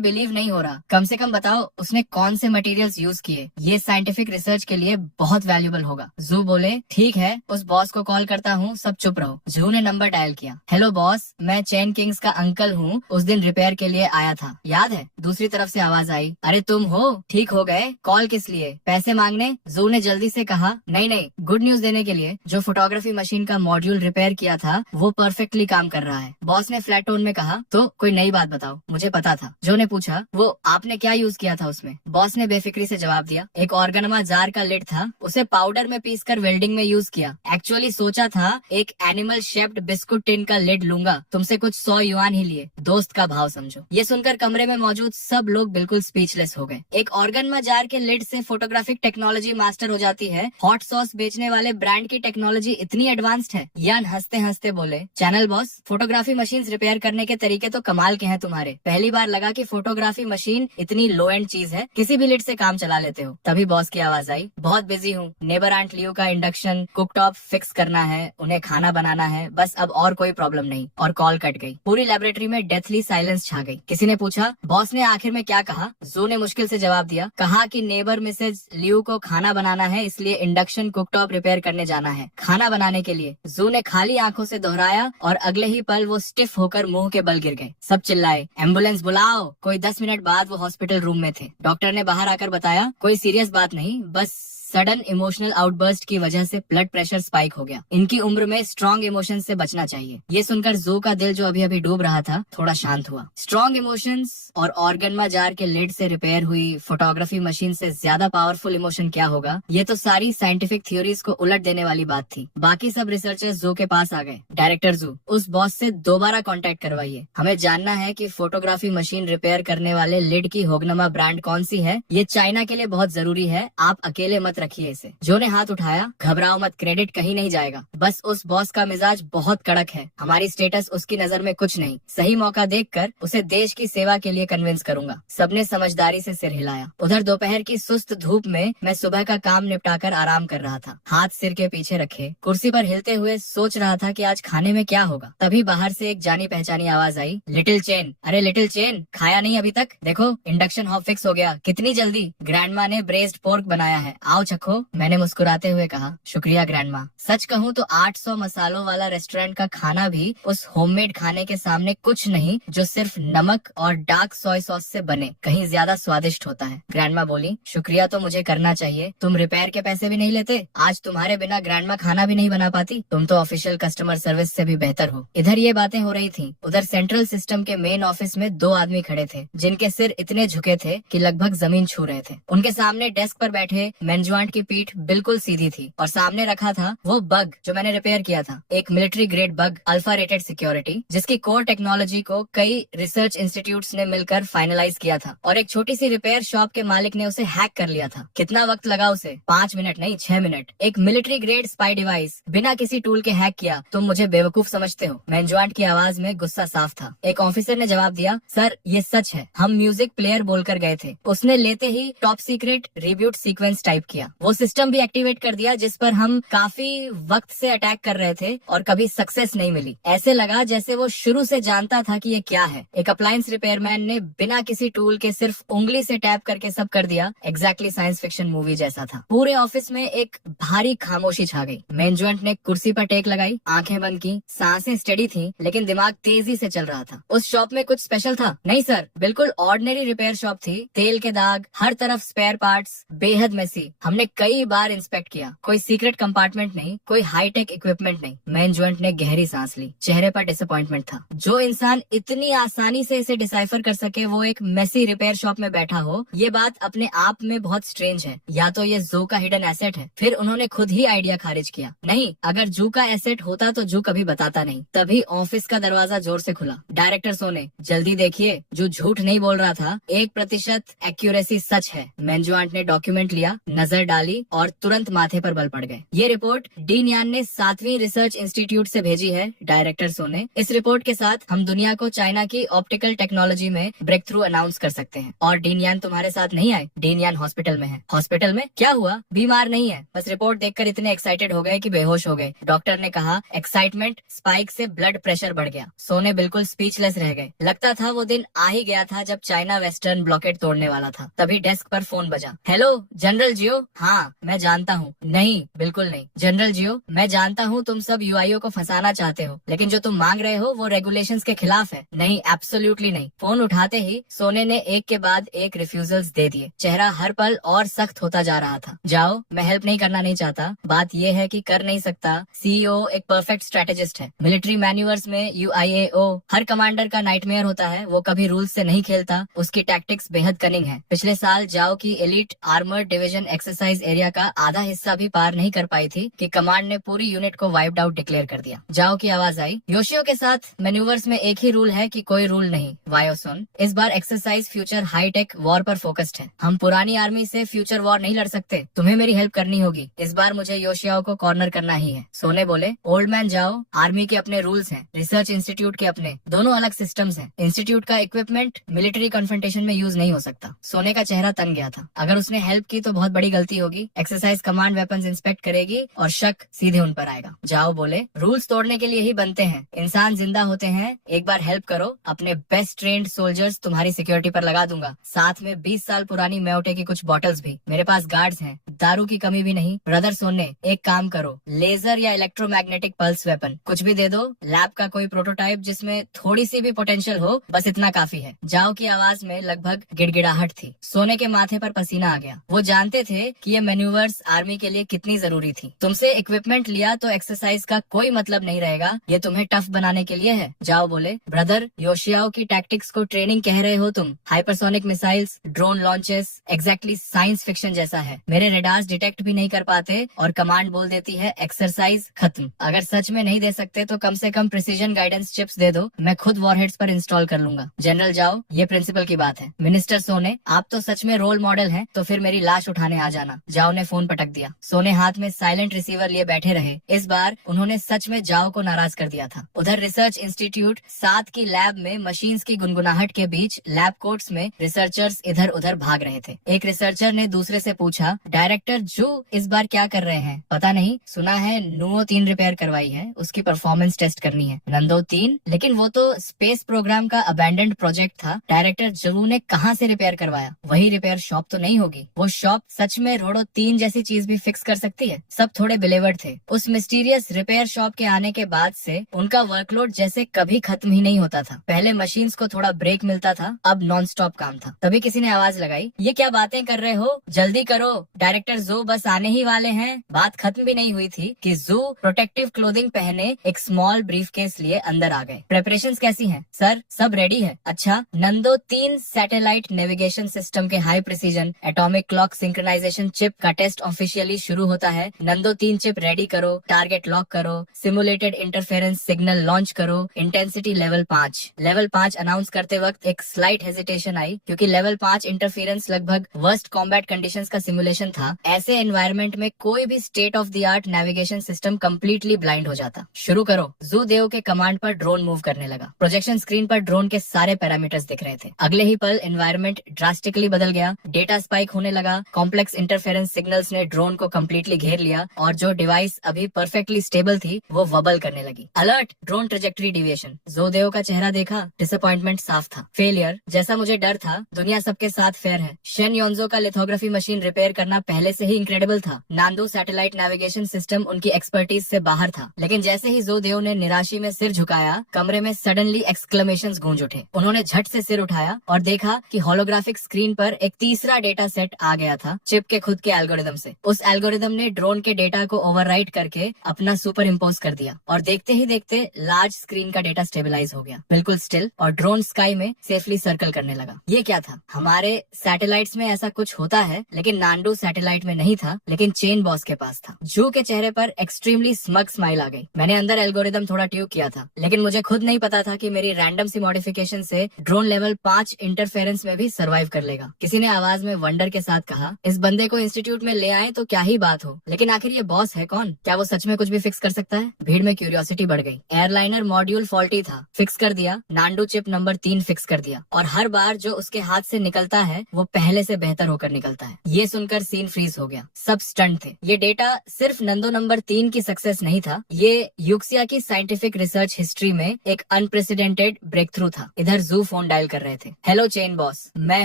बिलीव नहीं हो रहा। कम से कम बताओ उसने कौन से मटेरियल्स यूज किए। ये साइंटिफिक रिसर्च के लिए बहुत वैल्यूएबल होगा। जू बोले, ठीक है, उस बॉस को कॉल करता हूँ, सब चुप रहो। जू ने नंबर डायल किया। हेलो बॉस, मैं चैन किंग्स का अंकल हूँ, उस दिन रिपेयर के लिए आया था, याद है? दूसरी तरफ से आवाज आई, अरे तुम हो, ठीक हो गए? कॉल किस लिए? पैसे मांगने? जू ने जल्दी से कहा, नहीं नहीं, गुड न्यूज देने के लिए। जो फोटोग्राफी मशीन का मॉड्यूल रिपेयर किया था वो परफेक्टली काम कर रहा है। बॉस ने फ्लैट टोन में कहा, तो कोई नई बात बताओ, मुझे पता था। जो ने पूछा, वो आपने क्या यूज किया था उसमें? बॉस ने बेफिक्री से जवाब दिया, एक ऑर्गेनमा जार का लिड था, उसे पाउडर में पीसकर वेल्डिंग में यूज किया। एक्चुअली सोचा था एक एनिमल शेप्ड बिस्कुट टिन का लिड लूंगा, तुमसे कुछ 100 युआन ही लिए। दोस्त का भाव समझो। ये सुनकर कमरे में मौजूद सब लोग बिल्कुल स्पीचलेस हो गए। एक ऑर्गेनमा जार के लिड से फोटोग्राफिक टेक्नोलॉजी मास्टर हो जाती है। हॉट सॉस बेचने वाले ब्रांड की टेक्नोलॉजी इतनी एडवांस्ड है। यान हंसते हंसते बोले, channel boss, photography machine repair करने के तरीके तो कमाल के हैं तुम्हारे। पहली बार लगा कि फोटोग्राफी मशीन इतनी लो एंड चीज है, किसी भी लिड से काम चला लेते हो। तभी बॉस की आवाज आई, बहुत बिजी हूँ, नेबर आंट लियो का इंडक्शन कुकटॉप फिक्स करना है, उन्हें खाना बनाना है, बस अब और कोई प्रॉब्लम नहीं। और कॉल कट गई। पूरी लेबोरेटरी में डेथली साइलेंस छा गई। किसी ने पूछा, बॉस ने आखिर में क्या कहा? जू ने मुश्किल से जवाब दिया, कहा कि नेबर मिसेज लियो को खाना बनाना है, इसलिए इंडक्शन कुकटॉप रिपेयर करने जाना है। खाना बनाने के लिए? जू ने खाली आंखों से दोहराया और अगले ही पल वो स्टिफ होकर मुंह के बल गिर गए। सब चिल्लाए, एम्बुलेंस बुलाओ। कोई 10 मिनट बाद वो हॉस्पिटल रूम में थे। डॉक्टर ने बाहर आकर बताया, कोई सीरियस बात नहीं, बस सडन इमोशनल आउटबर्स्ट की वजह से ब्लड प्रेशर स्पाइक हो गया। इनकी उम्र में स्ट्रॉन्ग इमोशन से बचना चाहिए। ये सुनकर जू का दिल जो अभी अभी डूब रहा था थोड़ा शांत हुआ। स्ट्रॉन्ग इमोशंस और ऑर्गेनमा जार के लिड से रिपेयर हुई फोटोग्राफी मशीन से ज्यादा पावरफुल इमोशन क्या होगा? ये तो सारी साइंटिफिक थ्योरीज को उलट देने वाली बात थी। बाकी सब रिसर्चर्स जू के पास आ गए। डायरेक्टर जू, उस बॉस से दोबारा कांटेक्ट करवाइए, हमें जानना है कि फोटोग्राफी मशीन रिपेयर करने वाले लिड की होगनमा ब्रांड कौन सी है। ये चाइना के लिए बहुत जरूरी है, आप अकेले मत रखिए इसे। जो ने हाथ उठाया, घबराओ मत, क्रेडिट कहीं नहीं जाएगा। बस उस बॉस का मिजाज बहुत कड़क है, हमारी स्टेटस उसकी नजर में कुछ नहीं। सही मौका देखकर उसे देश की सेवा के लिए कन्विंस करूंगा। सबने समझदारी से सिर हिलाया। उधर दोपहर की सुस्त धूप में मैं सुबह का काम निपटाकर आराम कर रहा था, हाथ सिर के पीछे रखे, कुर्सी पर हिलते हुए सोच रहा था कि आज खाने में क्या होगा। तभी बाहर से एक जानी पहचानी आवाज आई, लिटिल चेन। अरे लिटिल चेन, खाया नहीं अभी तक? देखो इंडक्शन हॉब फिक्स हो गया, कितनी जल्दी। ग्रैंडमा ने ब्रेस्ड पोर्क बनाया है, आओ चखो। मैंने मुस्कुराते हुए कहा, शुक्रिया ग्रैंडमा। सच कहूँ तो 800 मसालों वाला रेस्टोरेंट का खाना भी उस होममेड खाने के सामने कुछ नहीं, जो सिर्फ नमक और डार्क सोय सॉस से बने, कहीं ज्यादा स्वादिष्ट होता है। ग्रैंडमा बोली, शुक्रिया तो मुझे करना चाहिए, तुम रिपेयर के पैसे भी नहीं लेते। आज तुम्हारे बिना ग्रैंडमा खाना भी नहीं बना पाती। तुम तो ऑफिशियल कस्टमर सर्विस से भी बेहतर हो। इधर ये बातें हो रही थी। उधर सेंट्रल सिस्टम के मेन ऑफिस में 2 आदमी खड़े थे, जिनके सिर इतने झुके थे कि लगभग जमीन छू रहे थे। उनके सामने डेस्क पर बैठे मेंजुआन जॉइंट की पीठ बिल्कुल सीधी थी और सामने रखा था वो बग जो मैंने रिपेयर किया था, एक military grade bug, alpha rated security, जिसकी कोर टेक्नोलॉजी को कई रिसर्च इंस्टीट्यूट्स ने मिलकर फाइनलाइज किया था और एक छोटी सी रिपेयर शॉप के मालिक ने उसे हैक कर लिया था। कितना वक्त लगा उसे? 5 मिनट नहीं, 6 मिनट। एक मिलिट्री ग्रेड स्पाई डिवाइस बिना किसी टूल के हैक किया। तुम मुझे बेवकूफ समझते हो? मैन जॉइंट की आवाज में गुस्सा साफ था। एक ऑफिसर ने जवाब दिया, सर ये सच है, हम म्यूजिक प्लेयर बोलकर गए थे। उसने लेते ही top secret reboot sequence type किया, वो सिस्टम भी एक्टिवेट कर दिया जिस पर हम काफी वक्त से अटैक कर रहे थे और कभी सक्सेस नहीं मिली। ऐसे लगा जैसे वो शुरू से जानता था कि ये क्या है। एक अप्लायंस रिपेयरमैन ने बिना किसी टूल के सिर्फ उंगली से टैप करके सब कर दिया। एग्जैक्टली साइंस फिक्शन मूवी जैसा था। पूरे ऑफिस में एक भारी खामोशी छा गई। मैन जॉइंट ने कुर्सी पर टेक लगाई, आंखें बंद की, सांसें स्टेडी थी लेकिन दिमाग तेजी से चल रहा था। उस शॉप में कुछ स्पेशल था? नहीं सर, बिल्कुल ऑर्डिनरी रिपेयर शॉप थी। तेल के दाग, हर तरफ स्पेयर पार्ट्स, बेहद मेसी। हमने कई बार इंस्पेक्ट किया, कोई सीक्रेट कंपार्टमेंट नहीं, कोई हाईटेक इक्विपमेंट नहीं। मैन जॉइंट ने गहरी सांस ली, चेहरे पर डिसअपॉइंटमेंट था। जो इंसान इतनी आसानी से इसे डिसाइफर कर सके वो एक मेसी रिपेयर शॉप में बैठा हो, ये बात अपने आप में बहुत स्ट्रेंज है। या तो ये जू का हिडन एसेट है। फिर उन्होंने खुद ही आइडिया खारिज किया, नहीं, अगर जू का एसेट होता तो जू कभी बताता नहीं। तभी ऑफिस का दरवाजा जोर से खुला। डायरेक्टर सोने, जल्दी देखिए, जो झूठ नहीं बोल रहा था, 1% एक्यूरेसी सच है। मैन जॉइंट ने डॉक्यूमेंट लिया, नजर डाली और तुरंत माथे पर बल पड़ गए। ये रिपोर्ट डी न्यान ने 7वीं रिसर्च इंस्टीट्यूट से भेजी है। डायरेक्टर सोने, इस रिपोर्ट के साथ हम दुनिया को चाइना की ऑप्टिकल टेक्नोलॉजी में ब्रेक थ्रू अनाउंस कर सकते हैं। और डी न्यान तुम्हारे साथ नहीं आए? डी न्यान हॉस्पिटल में है। हॉस्पिटल में? क्या हुआ? बीमार नहीं है, बस रिपोर्ट देखकर इतने एक्साइटेड हो गए कि बेहोश हो गए। डॉक्टर ने कहा। एक्साइटमेंट स्पाइक से ब्लड प्रेशर बढ़ गया। सोने बिल्कुल स्पीचलेस रह गए। लगता था वो दिन आ ही गया था जब चाइना वेस्टर्न ब्लॉकेट तोड़ने वाला था। तभी डेस्क पर फोन बजा। हेलो जनरल जियो। हाँ मैं जानता हूँ। नहीं बिल्कुल नहीं जनरल जियो, मैं जानता हूँ तुम सब यूआईओ को फंसाना चाहते हो, लेकिन जो तुम मांग रहे हो वो रेगुलेशंस के खिलाफ है। नहीं, एब्सोल्युटली नहीं। फोन उठाते ही सोने ने एक के बाद एक रिफ्यूजल्स दे दिए। चेहरा हर पल और सख्त होता जा रहा था। जाओ, मैं हेल्प नहीं करना नहीं चाहता, बात ये है कि कर नहीं सकता। सीईओ एक परफेक्ट स्ट्रेटेजिस्ट है। मिलिट्री मैन्यूअर्स में यूआईएओ हर कमांडर का नाइटमेयर होता है। वो कभी रूल्स से नहीं खेलता, उसकी टैक्टिक्स बेहद कनिंग है। पिछले साल जाओ की elite armoured division exercise area का आधा हिस्सा भी पार नहीं कर पाई थी कि कमांड ने पूरी यूनिट को वाइप्ड आउट डिक्लेयर कर दिया। जाओ की आवाज आई, योशियो के साथ मैन्यूवर्स में एक ही रूल है कि कोई रूल नहीं। वायो सुन, इस बार एक्सरसाइज फ्यूचर हाईटेक वॉर पर फोकस्ड है। हम पुरानी आर्मी से फ्यूचर वॉर नहीं लड़ सकते, तुम्हें मेरी हेल्प करनी होगी। इस बार मुझे योशियाओ को कॉर्नर करना ही है। सोने बोले, ओल्ड मैन जाओ, आर्मी के अपने रूल्स हैं, रिसर्च इंस्टीट्यूट के अपने, दोनों अलग सिस्टम्स हैं। इंस्टीट्यूट का इक्विपमेंट मिलिट्री कन्फ्रंटेशन में यूज नहीं हो सकता। सोने का चेहरा तन गया था। अगर उसने हेल्प की तो बहुत बड़ी गलती होगी। एक्सरसाइज कमांड वेपन्स इंस्पेक्ट करेगी और शक सीधे उन पर आएगा। जाओ बोले, रूल्स तोड़ने के लिए ही बनते हैं, इंसान जिंदा होते हैं। एक बार हेल्प करो, अपने बेस्ट ट्रेन्ड सोल्जर्स तुम्हारी सिक्योरिटी पर लगा दूंगा, साथ में 20 साल पुरानी म्योटे की कुछ बॉटल्स भी। मेरे पास गार्ड्स हैं, दारू की कमी भी नहीं। ब्रदर सोने, एक काम करो, लेजर या इलेक्ट्रोमैग्नेटिक पल्स वेपन कुछ भी दे दो। लैब का कोई प्रोटोटाइप जिसमें थोड़ी सी भी पोटेंशियल हो, बस इतना काफी है। जाओ की आवाज में लगभग गिड़गिड़ाहट थी। सोने के माथे पर पसीना आ गया। वो जानते थे कि ये मैन्यूवर्स आर्मी के लिए कितनी जरूरी थी। तुमसे इक्विपमेंट लिया तो एक्सरसाइज का कोई मतलब नहीं रहेगा, ये तुम्हें टफ बनाने के लिए है। जाओ बोले, ब्रदर योशियाओ की टैक्टिक्स को ट्रेनिंग कह रहे हो तुम? Hypersonic missiles, drone launches, exactly science fiction जैसा है। मेरे रेडार्स डिटेक्ट भी नहीं कर पाते और कमांड बोल देती है एक्सरसाइज खत्म। अगर सच में नहीं दे सकते तो कम से कम प्रिसीजन गाइडेंस चिप्स दे दो, मैं खुद वॉरहेड्स पर इंस्टॉल कर लूंगा। जनरल जाओ, ये प्रिंसिपल की बात है। मिनिस्टर सोने, आप तो सच में रोल मॉडल हैं, तो फिर मेरी लाश उठाने आ जाना। जाओ ने फोन पटक दिया। सोने हाथ में साइलेंट रिसीवर लिए बैठे रहे। इस बार उन्होंने सच में जाओ को नाराज कर दिया था। उधर रिसर्च इंस्टीट्यूट 7 की लैब में मशीन्स की गुनगुनाहट के बीच लैब कोट्स में रिसर्चर्स इधर उधर भाग रहे थे। एक रिसर्चर ने दूसरे से पूछा, डायरेक्टर जू इस बार क्या कर रहे हैं? पता नहीं, सुना है नुओ 3 रिपेयर करवाई है, उसकी परफॉर्मेंस टेस्ट करनी है। नंदो 3? लेकिन वो तो स्पेस प्रोग्राम का अबैंडन्ड प्रोजेक्ट था। डायरेक्टर जू ने कहाँ से रिपेयर करवाया? वही रिपेयर शॉप तो नहीं होगी? वो शॉप सच में रोडो 3 जैसी चीज भी फिक्स कर सकती है? सब थोड़े बिलीवर्ड थे। उस मिस्टीरियस रिपेयर शॉप के आने के बाद से उनका वर्कलोड जैसे कभी खत्म ही नहीं होता था। पहले मशीन्स को थोड़ा ब्रेक मिलता था, अब नॉन स्टॉप काम था। तभी किसी ने आवाज लगाई, ये क्या बातें कर रहे हो, जल्दी करो, डायरेक्टर जू बस आने ही वाले हैं। बात खत्म भी नहीं हुई थी कि जू प्रोटेक्टिव क्लोथिंग पहने एक स्मॉल ब्रीफकेस लिए अंदर आ गए। प्रेपरेशंस कैसी हैं? सर सब रेडी है। अच्छा, नंदो 3 सैटेलाइट नेविगेशन सिस्टम के high precision atomic clock synchronization chip का टेस्ट ऑफिशियली शुरू होता है। नंदो 3 चिप रेडी करो, टारगेट लॉक करो, सिमुलेटेड इंटरफेरेंस सिग्नल लॉन्च करो, इंटेंसिटी लेवल 5। लेवल 5 अनाउंस करते वक्त एक स्लाइट हेजिटेशन आई क्योंकि लेवल 5 इंटरफेरेंस लगभग वर्स्ट कॉम्बैट कंडीशंस का सिमुलेशन था। ऐसे एनवायरनमेंट में कोई भी state of the art navigation system completely blind हो जाता। शुरू करो। जू देओ के कमांड पर ड्रोन मूव करने लगा। प्रोजेक्शन स्क्रीन पर ड्रोन के सारे पैरामीटर्स दिख रहे थे। अगले ही पल एनवायरनमेंट ड्रास्टिकली बदल गया। डेटा स्पाइक होने लगा। कॉम्प्लेक्स इंटरफेरेंस सिग्नल्स ने ड्रोन को कंप्लीटली घेर लिया और जो डिवाइस अभी परफेक्टली स्टेबल थी वो वबल करने लगी। Alert, drone trajectory deviation. जोदेओ का चेहरा देखा, डिसअपॉइंटमेंट साफ था। फेलियर, जैसा मुझे डर था। दुनिया सबके साथ फेयर है। शेन योंजो का लिथोग्राफी मशीन रिपेयर करना पहले से ही इनक्रेडिबल था। नांदो सैटेलाइट नेविगेशन सिस्टम उनकी एक्सपर्टीज से बाहर था। लेकिन जैसे ही जोदेओ ने निराशी में सिर झुकाया, कमरे में सडनली एक्सक्लेमेशंस गूंज उठे। उन्होंने झट से सिर उठाया और देखा कि होलोग्राफिक स्क्रीन पर एक तीसरा डेटा सेट आ गया था चिप के खुद के एल्गोरिदम से। उस एल्गोरिदम ने ड्रोन के डेटा को ओवरराइट करके अपना सुपर इम्पोज कर दिया और देखते ही देखते लार्ज स्क्रीन का डेटा स्टेबलाइज हो गया, बिल्कुल स्टिल, और ड्रोन स्काई में सेफली सर्कल करने लगा। ये क्या था? हमारे सैटेलाइट्स में ऐसा कुछ होता है, लेकिन नांडो सैटेलाइट में नहीं था, लेकिन चेन बॉस के पास था। जू के चेहरे पर एक्सट्रीमली स्मग स्माइल आ गई। मैंने अंदर एल्गोरिदम थोड़ा ट्यूक किया था, लेकिन मुझे खुद नहीं पता था कि मेरी रैंडम सी मॉडिफिकेशन से ड्रोन लेवल 5 इंटरफेरेंस में भी सर्वाइव कर लेगा। किसी ने आवाज में वंडर के साथ कहा, इस बंदे को इंस्टीट्यूट में ले आए तो क्या ही बात हो, लेकिन आखिर ये बॉस है कौन? क्या वो सच में कुछ भी फिक्स कर सकता है? भीड़ में क्यूरियोसिटी बढ़ गई। एयरलाइनर मॉड्यूल फॉल्टी था, फिक्स कर दिया। नांडो चिप नंबर 3 फिक्स कर दिया, और हर बार जो उसके हाथ से निकलता है वो पहले से बेहतर होकर निकलता है। ये सुनकर सीन फ्रीज हो गया। सब स्टंट थे। ये डेटा सिर्फ नंदो नंबर 3 की सक्सेस नहीं था, ये यूक्सिया की साइंटिफिक रिसर्च हिस्ट्री में एक अनप्रेसिडेंटेड ब्रेक थ्रू था। इधर जू फोन डायल कर रहे थे। हेलो चेन बॉस, मैं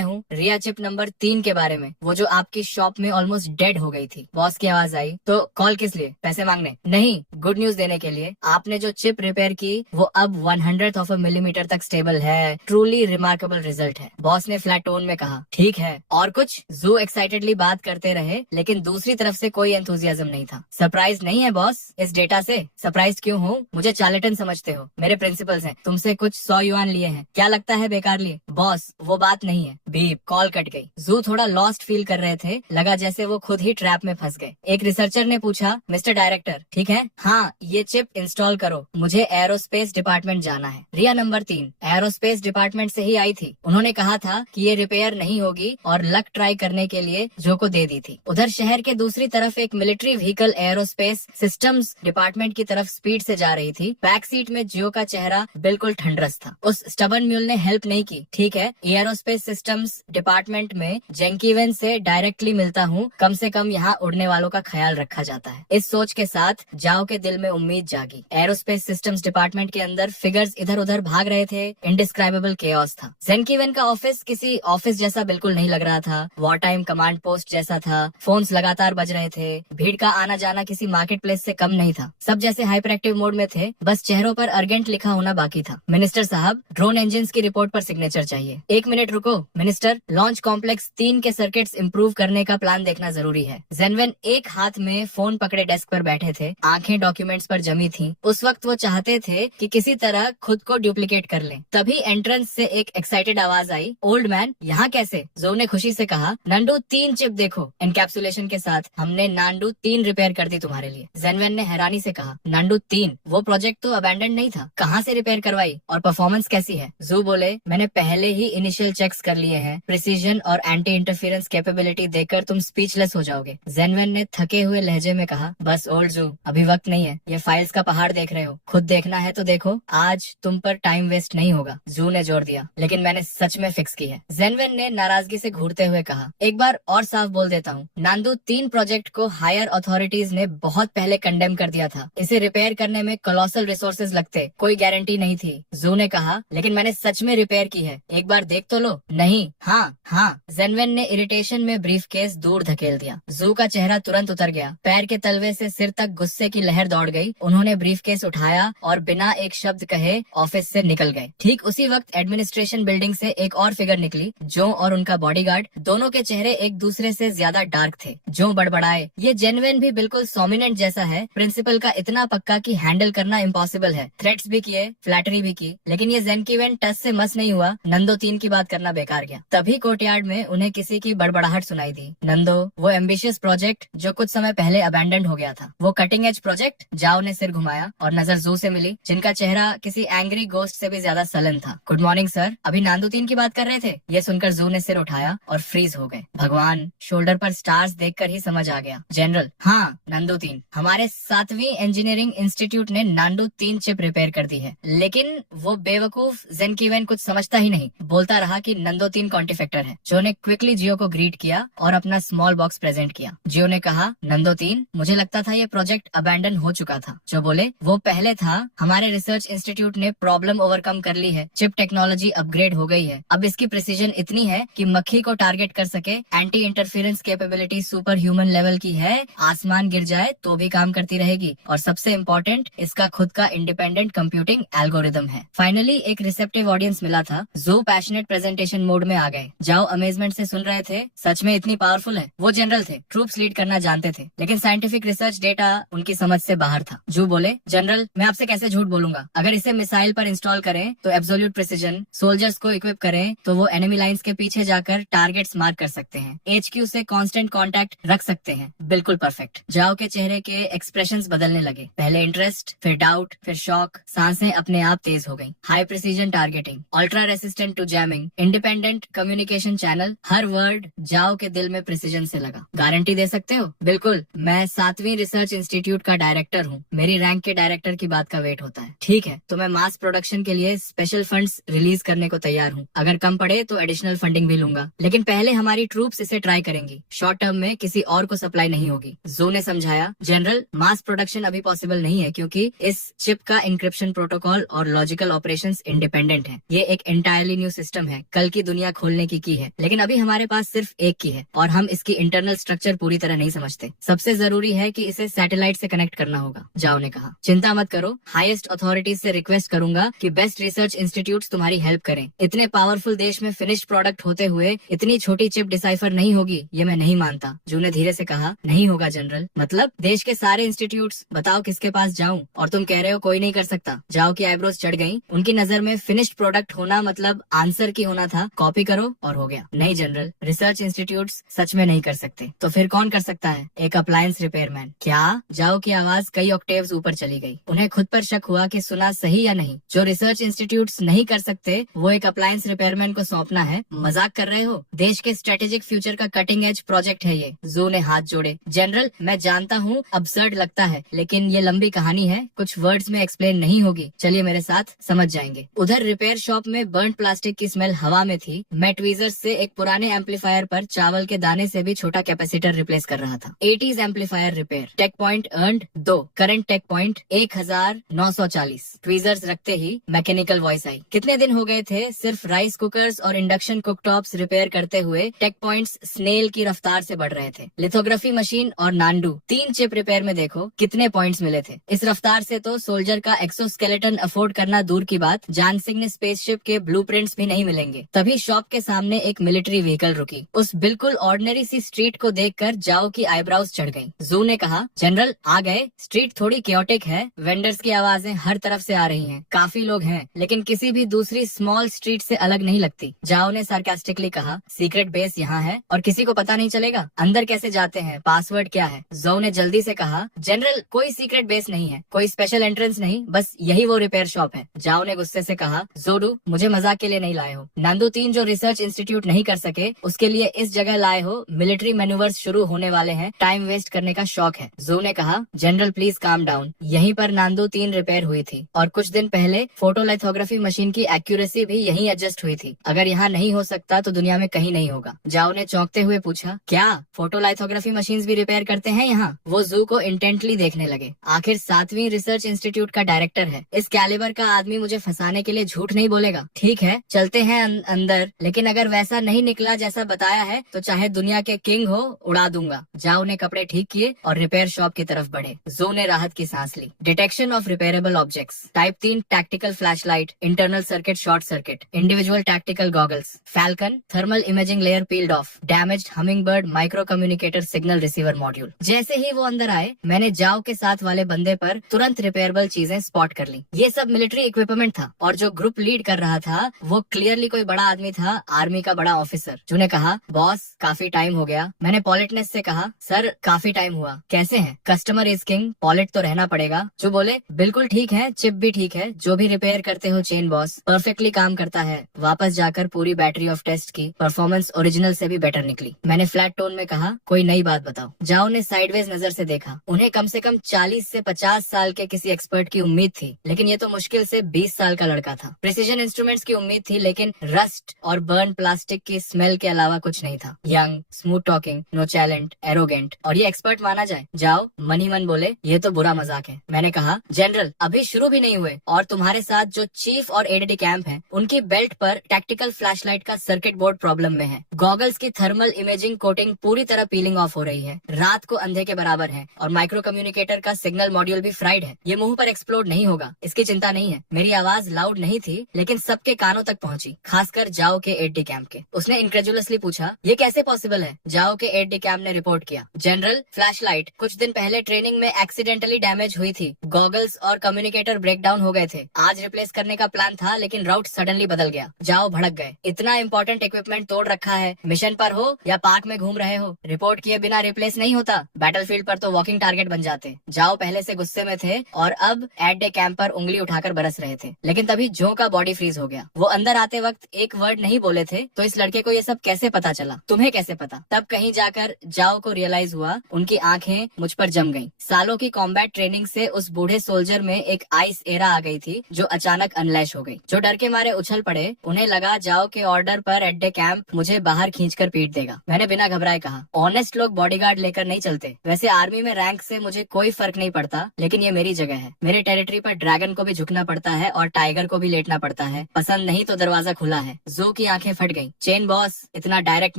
हूँ। रिया चिप नंबर 3 के बारे में, वो जो आपकी शॉप में ऑलमोस्ट डेड हो गई थी। बॉस की आवाज आई। तो कॉल किस लिए? पैसे मांगने? नहीं, गुड न्यूज देने के लिए। आपने जो चिप रिपेयर की वो अब 100th ऑफ अ मिलीमीटर तक स्टेबल है। ट्रूली रिमार्केबल रिजल्ट है, बॉस ने फ्लैट टोन में कहा। ठीक है, और कुछ? जू एक्साइटेडली बात करते रहे, लेकिन दूसरी तरफ से कोई एंथुजियाज्म नहीं था। सरप्राइज नहीं है बॉस इस डेटा से? सरप्राइज क्यों हूँ? मुझे चार्लेटन समझते हो? मेरे प्रिंसिपल्स हैं, तुमसे कुछ 100 युआन लिए हैं। क्या लगता है बेकार लिए? बॉस वो बात नहीं है। बीप, कॉल कट गई। जू थोड़ा लॉस्ट फील कर रहे थे। लगा जैसे वो खुद ही ट्रैप में फंस गए। एक रिसर्चर ने पूछा, मिस्टर डायरेक्टर ठीक है? हाँ, ये चिप इंस्टॉल करो, मुझे एरोस्पेस डिपार्टमेंट जाना है। रिया नंबर 3 एरोस्पेस डिपार्टमेंट से ही आई थी। उन्होंने कहा था कि ये रिपेयर नहीं होगी और लक ट्राई करने के लिए जो को दे दी थी। उधर शहर के दूसरी तरफ एक military vehicle aerospace systems department की तरफ स्पीड से जा रही थी। बैक सीट में जियो का चेहरा बिल्कुल ठंडरस था। उस स्टबर्न म्यूल ने हेल्प नहीं की। ठीक है, एरोस्पेस सिस्टम्स डिपार्टमेंट में जेंकीवेन से डायरेक्टली मिलता हूँ, कम से कम यहाँ उड़ने वालों का ख्याल रखा जाता है। इस सोच के साथ जाओ के दिल में उम्मीद जागी। एरोस्पेस सिस्टम्स डिपार्टमेंट के अंदर फिगर्स इधर उधर भाग रहे थे। इंडिस्क्राइबेबल केओस था। जेंकीवेन का ऑफिस किसी ऑफिस जैसा बिल्कुल नहीं लग रहा था। वॉर टाइम कमांड पोस्ट जैसा था। फोन्स लगातार बज रहे थे। भीड़ का आना जाना किसी मार्केट प्लेस से कम नहीं था। सब जैसे हाइपर एक्टिव मोड में थे, बस चेहरों पर अर्जेंट लिखा होना बाकी था। मिनिस्टर साहब, ड्रोन इंजन की रिपोर्ट पर सिग्नेचर चाहिए। 1 मिनट रुको मिनिस्टर, लॉन्च कॉम्प्लेक्स 3 के सर्किट्स इम्प्रूव करने का प्लान देखना जरूरी है। जेनवेन एक हाथ में फोन पकड़े डेस्क पर बैठे थे, आंखें डॉक्यूमेंट्स पर जमी थी। उस वक्त वो चाहते थे कि किसी तरह खुद को डुप्लीकेट कर लें। तभी एंट्रेंस से एक एक्साइटेड आवाज आई, ओल्ड मैन यहाँ कैसे? जो ने खुशी से कहा, नांडो 3 चिप देखो, एनकैप्सुलेशन के साथ हमने नांडो 3 रिपेयर कर दी तुम्हारे लिए। जेनवेन ने हैरानी से कहा, नांडो 3? वो प्रोजेक्ट तो अबैंडन नहीं था, कहाँ से रिपेयर करवाई और परफॉर्मेंस कैसी है? जू बोले, मैंने पहले ही इनिशियल चेक्स कर लिए हैं। प्रिसीजन और एंटी इंटरफेरेंस कैपेबिलिटी देखकर तुम स्पीचलेस हो जाओगे। जेनवेन ने थके हुए लहजे में कहा, बस ओल्ड जू, अभी वक्त नहीं है। ये फाइल्स का पहाड़ देख रहे हो, खुद देखना है तो देखो, आज तुम पर टाइम वेस्ट नहीं होगा। जू ने जोर दिया, लेकिन मैंने सच में फिक्स की है। जेनवेन ने नाराजगी से घूरते हुए कहा, एक बार और साफ बोल देता हूँ, नांदो 3 प्रोजेक्ट को हायर अथॉरिटीज ने बहुत पहले कंडेम कर दिया था। इसे रिपेयर करने में कोलोसल रिसोर्सेज लगते, कोई गारंटी नहीं थी। जू ने कहा, लेकिन मैंने सच में रिपेयर की है, एक बार देख तो लो। नहीं, हाँ हाँ। जेनवेन ने इरिटेशन में ब्रीफकेस दूर धकेल दिया। जू का चेहरा तुरंत उतर गया। पैर के तलवे से सिर तक गुस्से की लहर दौड़ गई। उन्होंने ब्रीफकेस उठाया और बिना एक शब्द कहे ऑफिस से निकल गए। ठीक उसी वक्त एडमिनिस्ट्रेशन बिल्डिंग से एक और फिगर निकली। जो और उनका बॉडीगार्ड, दोनों के चेहरे एक दूसरे से ज्यादा डार्क थे। जो बड़बड़ाए, ये जेनवेन भी बिल्कुल सोमिनेंट जैसा है, प्रिंसिपल का इतना पक्का कि हैंडल करना इम्पॉसिबल है। थ्रेट्स भी किए, फ्लैटरी भी की, लेकिन ये जेनकीवेन टस से मस नहीं हुआ। नंदो 3 की बात करना बेकार गया। तभी कोर्टयार्ड में उन्हें किसी की बड़बड़ाहट सुनाई दी। नंदो, वो एम्बिशियस प्रोजेक्ट जो कुछ समय पहले अबैंडन हो गया था, वो कटिंग एज प्रोजेक्ट? जाओ ने सिर घुमाया और नजर जू से मिली, जिनका चेहरा किसी एंग्री गोस्ट से भी ज्यादा सलन था। गुड मॉर्निंग सर, अभी नांदो 3 की बात कर रहे थे? ये सुनकर जू ने सिर उठाया और फ्रीज हो गए। भगवान, शोल्डर पर स्टार्स देखकर ही समझ आ गया। जनरल, हाँ नांदो 3, हमारे 7वीं इंजीनियरिंग इंस्टीट्यूट ने नांदो 3 चिप रिपेयर कर दी है, लेकिन वो बेवकूफ जेनकीवेन कुछ समझता ही नहीं। बोलता रहा कि नंदो 3 कॉन्टिफेक्टर है। जो ने क्विकली जियो को ग्रीट किया और अपना स्मॉल बॉक्स प्रेजेंट किया। जियो ने कहा, नंदो 3, मुझे लगता था ये प्रोजेक्ट अबैंडन हो चुका था। जो बोले, वो पहले था, हमारे रिसर्च इंस्टीट्यूट ने प्रॉब्लम ओवरकम कर ली है, चिप टेक्नोलॉजी अपग्रेड हो गई है, अब इसकी प्रिसीजन इतनी है कि मक्खी को टारगेट कर सके, anti interference capability super human level की है, आसमान गिर जाए तो भी काम करती रहेगी, और सबसे इम्पोर्टेंट, इसका खुद का इंडिपेंडेंट कंप्यूटिंग एल्गोरिदम है। फाइनली एक रिसेप्टिव ऑडियंस मिला था। जो पैशनेट प्रेजेंटेशन मोड में आ गए। जाओ अमेजमेंट से सुन रहे थे, सच में इतनी पावरफुल है? वो जनरल थे, ट्रूप्स लीड करना जानते थे, लेकिन साइंटिफिक रिसर्च डेटा उनकी समझ से बाहर था। जो बोले, जनरल मैं आपसे कैसे झूठ बोलूंगा, अगर इसे मिसाइल पर इंस्टॉल करें तो एब्सोल्यूट प्रिसीजन, सोल्जर्स को इक्विप करें तो वो एनिमी लाइंस के पीछे जाकर टारगेट्स मार्क कर सकते हैं, HQ से कांस्टेंट कांटेक्ट रख सकते हैं। बिल्कुल परफेक्ट। जाओ के चेहरे के एक्सप्रेशंस बदलने लगे, पहले इंटरेस्ट, फिर डाउट, फिर शॉक, सांसें अपने आप तेज हो गई। High precision targeting, ultra resistant to jamming, independent communication channel, हर वर्ड जाओ के दिल में प्रिसीजन से लगा। गारंटी दे सकते हो? बिल्कुल, मैं 7वीं रिसर्च इंस्टीट्यूट का डायरेक्टर हूँ, मेरी रैंक के डायरेक्टर की बात का वेट होता है। ठीक है, तो मैं मास प्रोडक्शन के लिए स्पेशल फंड्स रिलीज करने को तैयार हूँ, अगर कम पड़े तो एडिशनल फंडिंग भी लूंगा, लेकिन पहले हमारी ट्रूप्स इसे ट्राई करेंगी, शॉर्ट टर्म में किसी और को सप्लाई नहीं होगी। जो ने समझाया, जनरल मास प्रोडक्शन अभी पॉसिबल नहीं है क्योंकि इस चिप का इंक्रिप्शन प्रोटोकॉल और लॉजिकल ऑपरेशंस इंडिपेंडेंट है। ये एक एंटायरली न्यू सिस्टम है, कल की दुनिया खोलने की है, लेकिन अभी हमारे पास सिर्फ एक की है और हम इसकी इंटरनल स्ट्रक्चर पूरी तरह नहीं समझते। सबसे जरूरी है कि इसे सैटेलाइट से कनेक्ट करना होगा। जाओ ने कहा, चिंता मत करो, हाईएस्ट अथॉरिटीज से रिक्वेस्ट करूंगा कि बेस्ट रिसर्च इंस्टीट्यूट्स तुम्हारी हेल्प करें। इतने पावरफुल देश में फिनिश्ड प्रोडक्ट होते हुए इतनी छोटी चिप डिसाइफर नहीं होगी, ये मैं नहीं मानता। जू ने धीरे से कहा, नहीं होगा जनरल, मतलब देश के सारे इंस्टीट्यूट्स, बताओ किसके पास जाऊं? और तुम कह रहे हो कोई नहीं कर सकता? जाओ की आईब्रोज चढ़ गई। उनकी नजर में फिनिश्ड प्रोडक्ट होना मतलब आंसर की होना था, कॉपी करो और हो गया। नहीं जनरल, रिसर्च इंस्टीट्यूट्स सच में नहीं कर सकते। तो फिर कौन कर सकता है? एक अप्लायंस रिपेयरमैन। क्या? जाओ की आवाज कई ऑक्टेव्स ऊपर चली गई। उन्हें खुद पर शक हुआ कि सुना सही या नहीं। जो रिसर्च इंस्टीट्यूट्स नहीं कर सकते वो एक अप्लायंस रिपेयरमैन को सौंपना है? मजाक कर रहे हो? देश के स्ट्रेटेजिक फ्यूचर का कटिंग एज प्रोजेक्ट है ये। जो ने हाथ जोड़े, जनरल मैं जानता हूँ अबसर्ड लगता है, लेकिन ये लंबी कहानी है, कुछ वर्ड्स में एक्सप्लेन नहीं होगी, चलिए मेरे साथ समझ जाएंगे। उधर रिपेयर शॉप में बर्न्ड प्लास्टिक की स्मेल हवा में थी। मैं ट्वीजर से एक पुराने एम्पलीफायर पर चावल के दाने से भी छोटा कैपेसिटर रिप्लेस कर रहा था। 80s amplifier repair. Tech point earned 2, current tech point 1940। Tweezers रखते ही मैकेनिकल वॉइस आई। कितने दिन हो गए थे सिर्फ राइस कुकर्स और इंडक्शन कुकटॉप्स रिपेयर करते हुए टेक पॉइंट्स स्नेल की रफ्तार से बढ़ रहे थे। लिथोग्राफी मशीन और नांडू, 3 चिप रिपेयर में देखो कितने पॉइंट्स मिले थे। इस रफ्तार से तो सोल्जर का एक्सोस्केलेटन अफोर्ड करना दूर की बात, जानसिंह ने स्पेसशिप के ब्लूप्रिंट्स भी नहीं मिलेंगे। तभी शॉप के सामने एक मिलिट्री व्हीकल रुकी। उस बिल्कुल ऑर्डिनरी सी स्ट्रीट को देखकर जाओ की आईब्राउज चढ़ गई। जू ने कहा, जनरल आ गए, स्ट्रीट थोड़ी केओटिक है, वेंडर्स की आवाजें हर तरफ से आ रही हैं, काफी लोग हैं, लेकिन किसी भी दूसरी स्मॉल स्ट्रीट से अलग नहीं लगती। जाओ ने सार्कास्टिकली कहा, सीक्रेट बेस यहाँ है और किसी को पता नहीं चलेगा? अंदर कैसे जाते हैं? पासवर्ड क्या है? जो ने जल्दी से कहा, जनरल कोई सीक्रेट बेस नहीं है, कोई स्पेशल एंट्रेंस नहीं, बस यही वो रिपेयर शॉप है। जाओ ने गुस्से से कहा, जोडू मुझे मजाक के लिए नहीं लाए हो। नांदो 3 जो रिसर्च इंस्टीट्यूट नहीं कर सके उसके लिए इस जगह लाए हो। मिलिट्री मैन्यूवर्स शुरू होने वाले हैं, टाइम वेस्ट करने का शौक है। जो ने कहा, जनरल प्लीज काम डाउन। यहीं पर नांदो 3 रिपेयर हुई थी और कुछ दिन पहले फोटोलिथोग्राफी मशीन की एक्यूरेसी भी यहीं एडजस्ट हुई थी। अगर यहाँ नहीं हो सकता तो दुनिया में कहीं नहीं होगा। जाओ ने चौंकते हुए पूछा, क्या फोटोलिथोग्राफी मशीन्स भी रिपेयर करते हैं यहाँ? वो जू को इंटेंटली देखने लगे। आखिर 7वीं रिसर्च इंस्टीट्यूट का डायरेक्टर है, इस कैलिबर का आदमी मुझे फंसाने के लिए झूठ नहीं बोलेगा। ठीक है, चलते हैं अंदर, लेकिन अगर वैसा नहीं निकला जैसा बताया है तो चाहे दुनिया के किंग हो, उड़ा दूंगा। जाओ ने कपड़े ठीक किए और रिपेयर शॉप की तरफ बढ़े। जो ने राहत की सांस ली। Detection of repairable objects, type 3 tactical flashlight, internal circuit short circuit, individual tactical goggles, falcon thermal imaging layer peeled off, damaged hummingbird micro communicator signal receiver module. जैसे ही वो अंदर आए, मैंने जाओ के साथ वाले बंदे पर तुरंत रिपेयरेबल चीजें स्पॉट कर ली। ये सब मिलिट्री इक्विपमेंट था और जो ग्रुप लीड कर रहा था वो क्लियरली कोई बड़ा आदमी था, आर्मी का बड़ा ऑफिसर। जो ने कहा, बॉस काफी टाइम हो गया। मैंने पॉलिटनेस से कहा, सर काफी टाइम हुआ, कैसे हैं? कस्टमर इज किंग, पॉलिट तो रहना पड़ेगा। जो बोले, बिल्कुल ठीक है, चिप भी ठीक है, जो भी रिपेयर करते हो चेन बॉस परफेक्टली काम करता है। वापस जाकर पूरी बैटरी ऑफ टेस्ट की, परफॉर्मेंस ओरिजिनल से भी बेटर निकली। मैंने फ्लैट टोन में कहा, कोई नई बात बताओ। जाओ ने साइडवेज नजर से देखा। उन्हें कम से कम 40 से 50 साल के किसी एक्सपर्ट की उम्मीद थी, लेकिन ये तो मुश्किल से 20 साल का लड़का था। प्रिसीजन इंस्ट्रूमेंट्स की उम्मीद थी, लेकिन रस्ट और बर्न प्लास्टिक की स्मेल के अलावा कुछ नहीं था। Young, smooth talking, no talent, arrogant, और ये एक्सपर्ट माना जाए। जाओ मन ही मन बोले, ये तो बुरा मजाक है। मैंने कहा, जनरल अभी शुरू भी नहीं हुए और तुम्हारे साथ जो चीफ और एडीडी कैंप हैं, उनकी बेल्ट पर टैक्टिकल फ्लैशलाइट का सर्किट बोर्ड प्रॉब्लम में है। गॉगल्स की थर्मल इमेजिंग कोटिंग पूरी तरह पीलिंग ऑफ हो रही है, रात को अंधे के बराबर है, और माइक्रो कम्युनिकेटर का सिग्नल मॉड्यूल भी फ्राइड है। ये मुंह पर एक्सप्लोड नहीं होगा, इसकी चिंता नहीं है। मेरी आवाज लाउड नहीं थी, लेकिन सबके कानों तक पहुंची, खासकर जाओ के एडीडी कैंप के। उसने इनक्रेजुलसली पूछा, ये कैसे पॉसिबल है? जाओ के एडीडी कैंप ने रिपोर्ट किया, जनरल फ्लैशलाइट कुछ दिन पहले ट्रेनिंग में एक्सीडेंटली डैमेज हुई थी। गॉगल्स और कम्युनिकेटर ब्रेकडाउन हो गए थे। आज रिप्लेस करने का प्लान था, लेकिन राउट सडनली बदल गया। जाओ भड़क गए। इतना इंपॉर्टेंट इक्विपमेंट तोड़ रखा है, मिशन पर हो या पार्क में घूम रहे हो, रिपोर्ट किए बिना रिप्लेस नहीं होता। बैटलफील्ड पर तो वॉकिंग टारगेट बन जाते। जाओ पहले से गुस्से में थे और अब एट डे कैंप पर उंगली उठाकर बरस रहे थे, लेकिन तभी जो का बॉडी फ्रीज हो गया। वो अंदर आते वक्त एक वर्ड नहीं बोले थे, तो इस लड़के को ये सब कैसे पता चला? तुम्हें कैसे पता? तब कहीं जाकर जाओ को रियलाइज हुआ, उनकी आंखें मुझ पर जम गईं। सालों की कॉम्बैट ट्रेनिंग से उस बूढ़े सोल्जर में एक आइस एरा आ गई थी, जो अचानक अनलैश हो गई। जो डर के मारे उछल पड़े, उन्हें लगा जाओ के ऑर्डर पर एट डे कैंप मुझे बाहर खींचकर पीट देगा। मैंने बिना घबराए कहा, ऑनेस्ट लोग बॉडीगार्ड लेकर नहीं चलते। वैसे आर्मी में रैंक से मुझे कोई फर्क नहीं पड़ता, लेकिन ये मेरी जगह है। मेरे टेरिटरी पर ड्रैगन को भी झुकना पड़ता है और टाइगर को भी लेटना पड़ता है। पसंद नहीं तो दरवाजा खुला है। जो की आंखें फट गईं। चेन बॉस इतना डायरेक्ट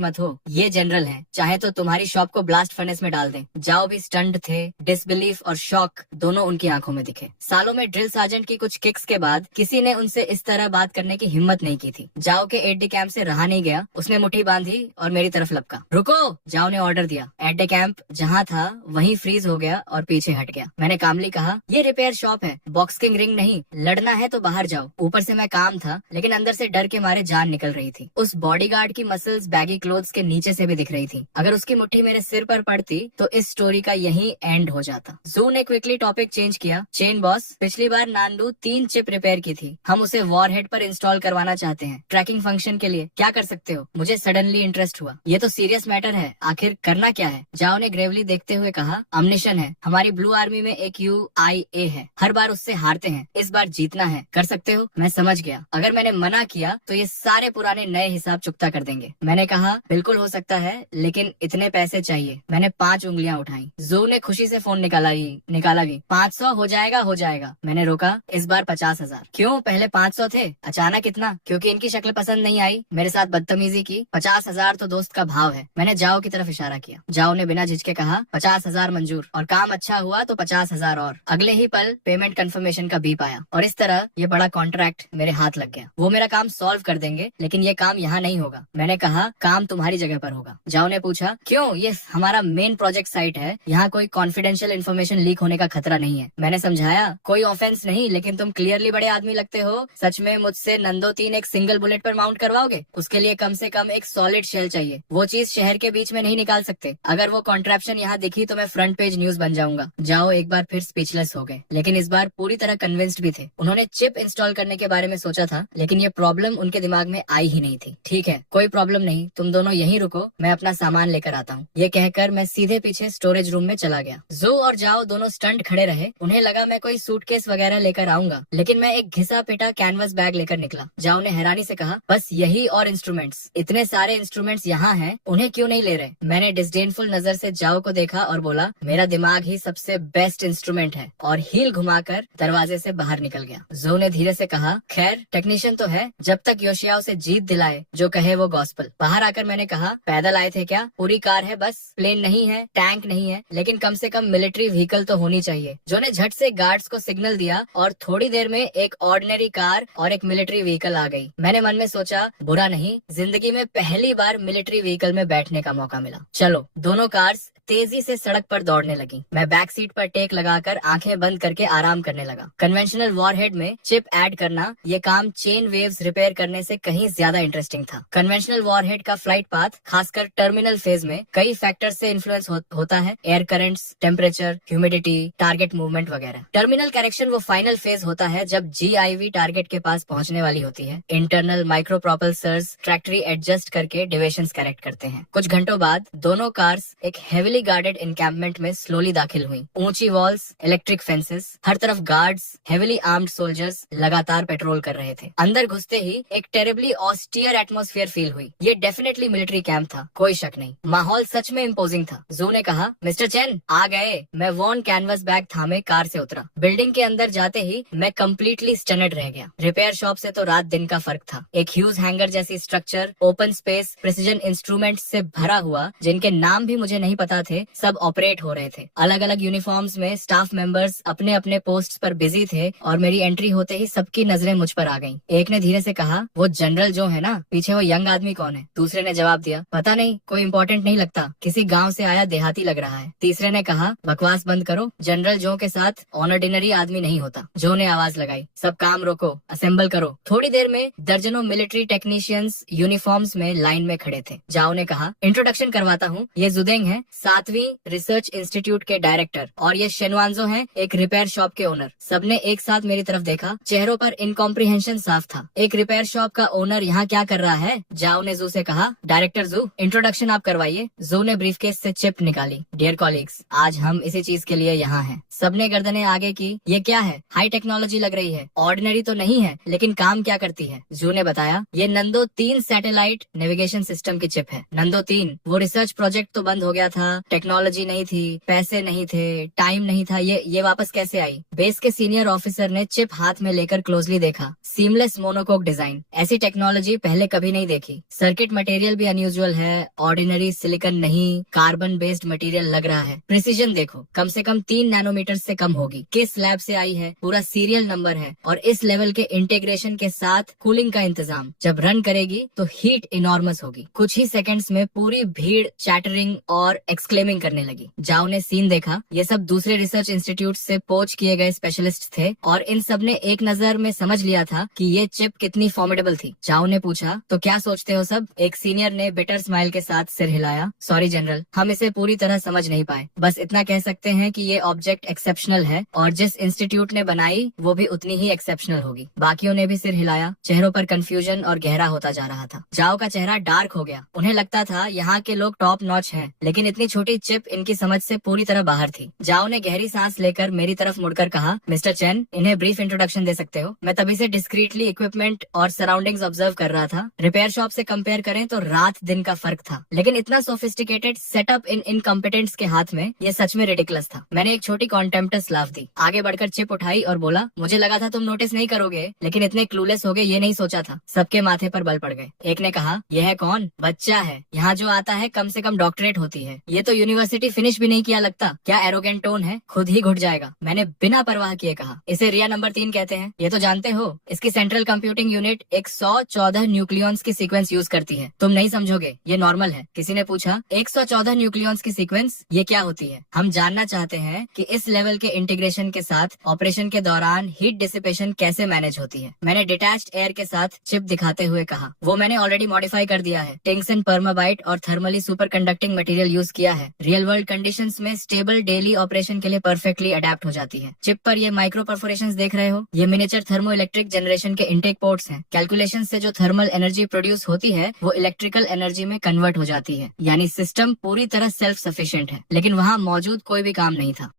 मत हो, ये जनरल है, चाहे तो तुम्हारी शॉप को ब्लास्ट फर्नेस में डाल दें। जाओ भी स्टंट थे। डिसबिलीफ और शॉक दोनों उनकी आंखों में दिखे। सालों में ड्रिल सार्जेंट की कुछ किक्स के बाद किसी ने उनसे इस तरह बात करने की हिम्मत नहीं की थी। जाओ के एट डे कैंप से रहा नहीं गया। उसने मुट्ठी बांधी और मेरी तरफ लपका। रुको, जाओ ने ऑर्डर दिया। एट डे कैंप जहाँ था वहीं फ्रीज हो गया और पीछे हट गया। मैंने कामली कहा, ये रिपेयर शॉप है, बॉक्सिंग रिंग नहीं। लड़ना है तो बाहर जाओ। ऊपर से मैं काम था, लेकिन अंदर से डर के मारे जान निकल रही थी। उस बॉडीगार्ड की मसल्स बैगी क्लोथ्स के नीचे से भी दिख रही थी। अगर उसकी मुट्ठी मेरे सिर पर पड़ती तो इस स्टोरी का यही एंड हो जाता। जू ने क्विकली टॉपिक चेंज किया। चेन बॉस, पिछली बार नांदू 3 चिप रिपेयर की थी, हम उसे वॉरहेड पर इंस्टॉल करवाना चाहते हैं ट्रैकिंग फंक्शन के लिए। क्या कर सकते हो? मुझे सडनली इंटरेस्ट हुआ। ये तो सीरियस मैटर है, आखिर करना क्या है? जाओ ने ग्रेवली देखते हुए कहा, अमनिशन है। हमारी ब्लू आर्मी में एक UIA है, हर बार उससे हारते हैं, इस बार जीतना है। कर सकते हो? मैं समझ गया। अगर मैंने मना किया तो ये सारे पुराने नए हिसाब चुकता कर देंगे। मैंने कहा, बिल्कुल हो सकता है, लेकिन इतने पैसे चाहिए। मैंने 5 उंगलियां उठाई। जू ने खुशी से फोन निकाला भी। 500 हो जाएगा। मैंने रोका, इस बार 50,000। क्यों? पहले 500 थे, अचानक इतना? क्योंकि इनकी शक्ल पसंद नहीं आई, मेरे साथ बदतमीजी की। 50,000 तो दोस्त का भाव है। मैंने जाओ की तरफ इशारा किया। जाओ ने बिना झिझके कहा, 50,000 मंजूर, और काम अच्छा हुआ तो 50,000 और। अगले ही पल पेमेंट कंफर्मेशन का बीप आया, और इस तरह ये बड़ा कॉन्ट्रैक्ट मेरे हाथ लग गया। वो मेरा काम सॉल्व कर देंगे, लेकिन ये काम यहाँ नहीं होगा। मैंने कहा, काम तुम्हारी जगह पर होगा। जाओ ने पूछा, क्यों? ये हमारा मेन प्रोजेक्ट साइट है, यहाँ कोई कॉन्फिडेंशियल इन्फॉर्मेशन लीक होने का खतरा नहीं है। मैंने समझाया, कोई ऑफेंस नहीं, लेकिन तुम क्लियरली बड़े आदमी लगते हो। सच में मुझसे नंदो 3 एक सिंगल बुलेट पर माउंट करवाओगे? उसके लिए कम से कम एक सॉलिड शेल चाहिए। वो चीज शहर के बीच में नहीं निकाल सकते। अगर वो कॉन्ट्रैप्शन यहाँ दिखी तो मैं फ्रंट पेज न्यूज बन जाऊंगा। जाओ एक बार फिर स्पीचलेस हो गए, लेकिन इस बार पूरी तरह कन्विंस्ड भी थे। उन्होंने चिप इंस्टॉल करने के बारे में सोचा था, लेकिन ये प्रॉब्लम उनके दिमाग में आई ही नहीं थी। ठीक है, कोई प्रॉब्लम नहीं, तुम दोनों यहीं रुको, मैं अपना सामान लेकर आता हूँ। ये कहकर मैं सीधे पीछे स्टोरेज रूम में चला गया। जू और जाओ दोनों स्टंट खड़े रहे। उन्हें लगा मैं कोई सूटकेस वगैरह लेकर आऊंगा, लेकिन मैं एक घिसा पिटा कैनवस बैग लेकर निकला। जाओ ने हैरानी से कहा, बस यही और इंस्ट्रूमेंट्स? इतने सारे इंस्ट्रूमेंट्स यहाँ हैं, उन्हें क्यों नहीं ले रहे? मैंने डिस्डेनफुल नजर से जाओ को देखा और बोला, मेरा दिमाग ही सबसे बेस्ट इंस्ट्रूमेंट है, और हील घुमाकर दरवाजे से बाहर निकल गया। जो ने धीरे से कहा, खैर टेक्नीशियन तो है, जब तक योशियाओ से जीत दिलाए, जो कहे वो गॉस्पल। बाहर आकर मैंने कहा, पैदल आए थे क्या? पूरी कार है बस, प्लेन नहीं है, टैंक नहीं है, लेकिन कम से कम मिलिट्री व्हीकल तो होनी चाहिए। जो ने झट से गार्ड्स को सिग्नल दिया और थोड़ी देर में एक ऑर्डिनरी कार और एक मिलिट्री व्हीकल आ गई। मैंने मन में सोचा, बुरा नहीं, जिंदगी में पहली बार मिलिट्री व्हीकल में बैठने का मौका मिला। चलो, दोनों कार्स तेजी से सड़क पर दौड़ने लगी। मैं बैक सीट पर टेक लगाकर आंखें बंद करके आराम करने लगा। कन्वेंशनल वॉरहेड में चिप ऐड करना ये काम चेन वेव्स रिपेयर करने से कहीं ज्यादा इंटरेस्टिंग था। कन्वेंशनल वॉरहेड का फ्लाइट पाथ खासकर टर्मिनल फेज में कई फैक्टर से इन्फ्लुएंस होता है, air currents, temperature, humidity, target movement वगैरह। टर्मिनल करेक्शन वो फाइनल फेज होता है जब GIV टारगेट के पास पहुंचने वाली होती है। इंटरनल माइक्रो प्रोपल्सर्स ट्रैक्टरी एडजस्ट करके डिविएशंस करेक्ट करते हैं। कुछ घंटों बाद दोनों कार्स एक हेविली गार्डेड इंकैम्पमेंट में स्लोली दाखिल हुई। ऊंची वॉल्स, इलेक्ट्रिक फेंसेस, हर तरफ गार्ड्स, हेविली आर्म्ड सोल्जर्स लगातार पेट्रोल कर रहे थे। अंदर घुसते ही एक टेरिबली ऑस्टियर एटमॉस्फेयर फील हुई। ये डेफिनेटली मिलिट्री कैंप था, कोई शक नहीं। माहौल सच में इम्पोजिंग था। जू ने कहा, मिस्टर चेन आ गए। मैं वॉन कैनवस बैग थामे कार से उतरा। बिल्डिंग के अंदर जाते ही मैं कम्प्लीटली स्टनड रह गया। रिपेयर शॉप से तो रात दिन का फर्क था। एक ह्यूज हैंगर जैसी structure, open space, precision instruments से भरा हुआ, जिनके नाम भी मुझे नहीं पता थे, सब ऑपरेट हो रहे थे। अलग अलग यूनिफॉर्म्स में स्टाफ मेंबर्स अपने अपने पोस्ट पर बिजी थे और मेरी एंट्री होते ही सबकी नजरें मुझ पर आ गईं। एक ने धीरे से कहा, वो जनरल जो है ना, पीछे वो यंग आदमी कौन है? दूसरे ने जवाब दिया, पता नहीं, कोई इम्पोर्टेंट नहीं लगता, किसी गांव से आया देहाती लग रहा है। तीसरे ने कहा, बकवास बंद करो, जनरल जो के साथ ऑर्डिनरी आदमी नहीं होता। जो ने आवाज लगाई, सब काम रोको, असेंबल करो। थोड़ी देर में दर्जनों मिलिट्री टेक्नीशियंस यूनिफॉर्म्स में लाइन में खड़े थे। जाओ ने कहा, इंट्रोडक्शन करवाता हूँ, ये जुदेंग है, 7वीं रिसर्च इंस्टीट्यूट के डायरेक्टर, और ये शेनवांजो हैं, एक रिपेयर शॉप के ओनर। सबने एक साथ मेरी तरफ देखा। चेहरों पर इनकॉम्प्रिहेंशन साफ था। एक रिपेयर शॉप का ओनर यहाँ क्या कर रहा है? जाओ ने जू से कहा, डायरेक्टर जू, इंट्रोडक्शन आप करवाइए। जू ने ब्रीफकेस से चिप निकाली। डियर कॉलीग्स, आज हम इसी चीज के लिए यहाँ हैं। सबने गर्दनें आगे की। ये क्या है? हाई टेक्नोलॉजी लग रही है। ऑर्डिनरी तो नहीं है, लेकिन काम क्या करती है? जू ने बताया, ये नंदो 3 सैटेलाइट नेविगेशन सिस्टम की चिप है। नंदो 3, वो रिसर्च प्रोजेक्ट तो बंद हो गया था, टेक्नोलॉजी नहीं थी, पैसे नहीं थे, टाइम नहीं था, ये वापस कैसे आई? बेस के सीनियर ऑफिसर ने चिप हाथ में लेकर क्लोजली देखा। सीमलेस मोनोकोक डिजाइन, ऐसी टेक्नोलॉजी पहले कभी नहीं देखी। सर्किट मटेरियल भी अनयूजुअल है, ऑर्डिनरी सिलिकॉन नहीं, कार्बन बेस्ड मटेरियल लग रहा है। प्रिसीजन देखो, कम से कम 3 नैनोमीटर से कम होगी। किस लैब से आई है, पूरा सीरियल नंबर है, और इस लेवल के इंटीग्रेशन के साथ कूलिंग का इंतजाम। जब रन करेगी तो हीट इनॉर्मस होगी। कुछ ही सेकंड्स में पूरी भीड़ चैटरिंग और एक्सक्लेमिंग करने लगी। जाओ ने सीन देखा। ये सब दूसरे रिसर्च इंस्टीट्यूट से पोच किए गए स्पेशलिस्ट थे, और इन सब ने एक नजर में समझ लिया था कि ये चिप कितनी फॉर्मिडेबल थी। जाओ ने पूछा, तो क्या सोचते हो सब? एक सीनियर ने बिटर स्माइल के साथ सिर हिलाया। सॉरी जनरल, हम इसे पूरी तरह समझ नहीं पाए। बस इतना कह सकते हैं कि ये ऑब्जेक्ट एक्सेप्शनल है, और जिस इंस्टीट्यूट ने बनाई वो भी उतनी ही एक्सेप्शनल होगी। बाकियों ने भी सिर हिलाया। चेहरों पर कंफ्यूजन और गहरा होता जा रहा था। जाओ का चेहरा डार्क हो गया। उन्हें लगता था यहाँ के लोग टॉप नॉच हैं, लेकिन इतनी छोटी चिप इनकी समझ से पूरी तरह बाहर थी। जाओ ने गहरी सांस लेकर मेरी तरफ मुड़कर कहा, मिस्टर चेन, इन्हें ब्रीफ इंट्रोडक्शन दे सकते हो? मैं तभी से डिस्क्रीटली इक्विपमेंट और सराउंडिंग्स ऑब्जर्व कर रहा था। रिपेयर शॉप से कंपेयर करें तो रात दिन का फर्क था, लेकिन इतना सोफिस्टिकेटेड सेटअप इन इनकॉम्पिटेंट्स के हाथ में, ये सच में रिडिकुलस था। मैंने एक छोटी कॉन्टेम्प्टस लाफ दी, आगे बढ़कर चिप उठाई और बोला, मुझे लगा था तुम नोटिस नहीं करोगे, लेकिन इतने क्लूलेस हो गए ये नहीं सोचा था। सबके माथे पर बल पड़ गए। एक ने कहा, यह है कौन? बच्चा है। यहाँ जो आता है कम से कम डॉक्टरेट होती है, ये तो यूनिवर्सिटी फिनिश भी नहीं किया लगता। क्या एरोगेंट टोन है, खुद ही घुट जाएगा। मैंने बिना परवाह किए कहा, इसे रिया नंबर 3 कहते हैं, ये तो जानते हो। इसकी सेंट्रल कंप्यूटिंग यूनिट 114 न्यूक्लियॉन्स की सीक्वेंस यूज करती है। तुम नहीं समझोगे, ये नॉर्मल है। किसी ने पूछा, 114 न्यूक्लियॉन्स की सीक्वेंस ये क्या होती है? हम जानना चाहते हैं कि इस लेवल के इंटीग्रेशन के साथ ऑपरेशन के दौरान हीट डिसिपेशन कैसे मैनेज होती है। मैंने डिटैच्ड एयर के साथ चिप दिखाते हुए कहा, वो मैंने ऑलरेडी मॉडिफाई कर दिया है। टिंगसन परमाबाइट और thermally super conducting material use किया है। रियल वर्ल्ड कंडीशंस में स्टेबल डेली ऑपरेशन के लिए परफेक्टली अडेप्ट हो जाती है। चिप पर ये माइक्रो परफोरेशंस देख रहे हो, ये मिनिएचर थर्मो इलेक्ट्रिक जनरेशन के इंटेक पोर्ट्स हैं। कैलकुलेशन से जो थर्मल एनर्जी प्रोड्यूस होती है वो इलेक्ट्रिकल एनर्जी में कन्वर्ट हो जाती है। यानी सिस्टम पूरी तरह सेल्फ सफिशिएंट है, लेकिन वहाँ मौजूद कोई भी काम नहीं था।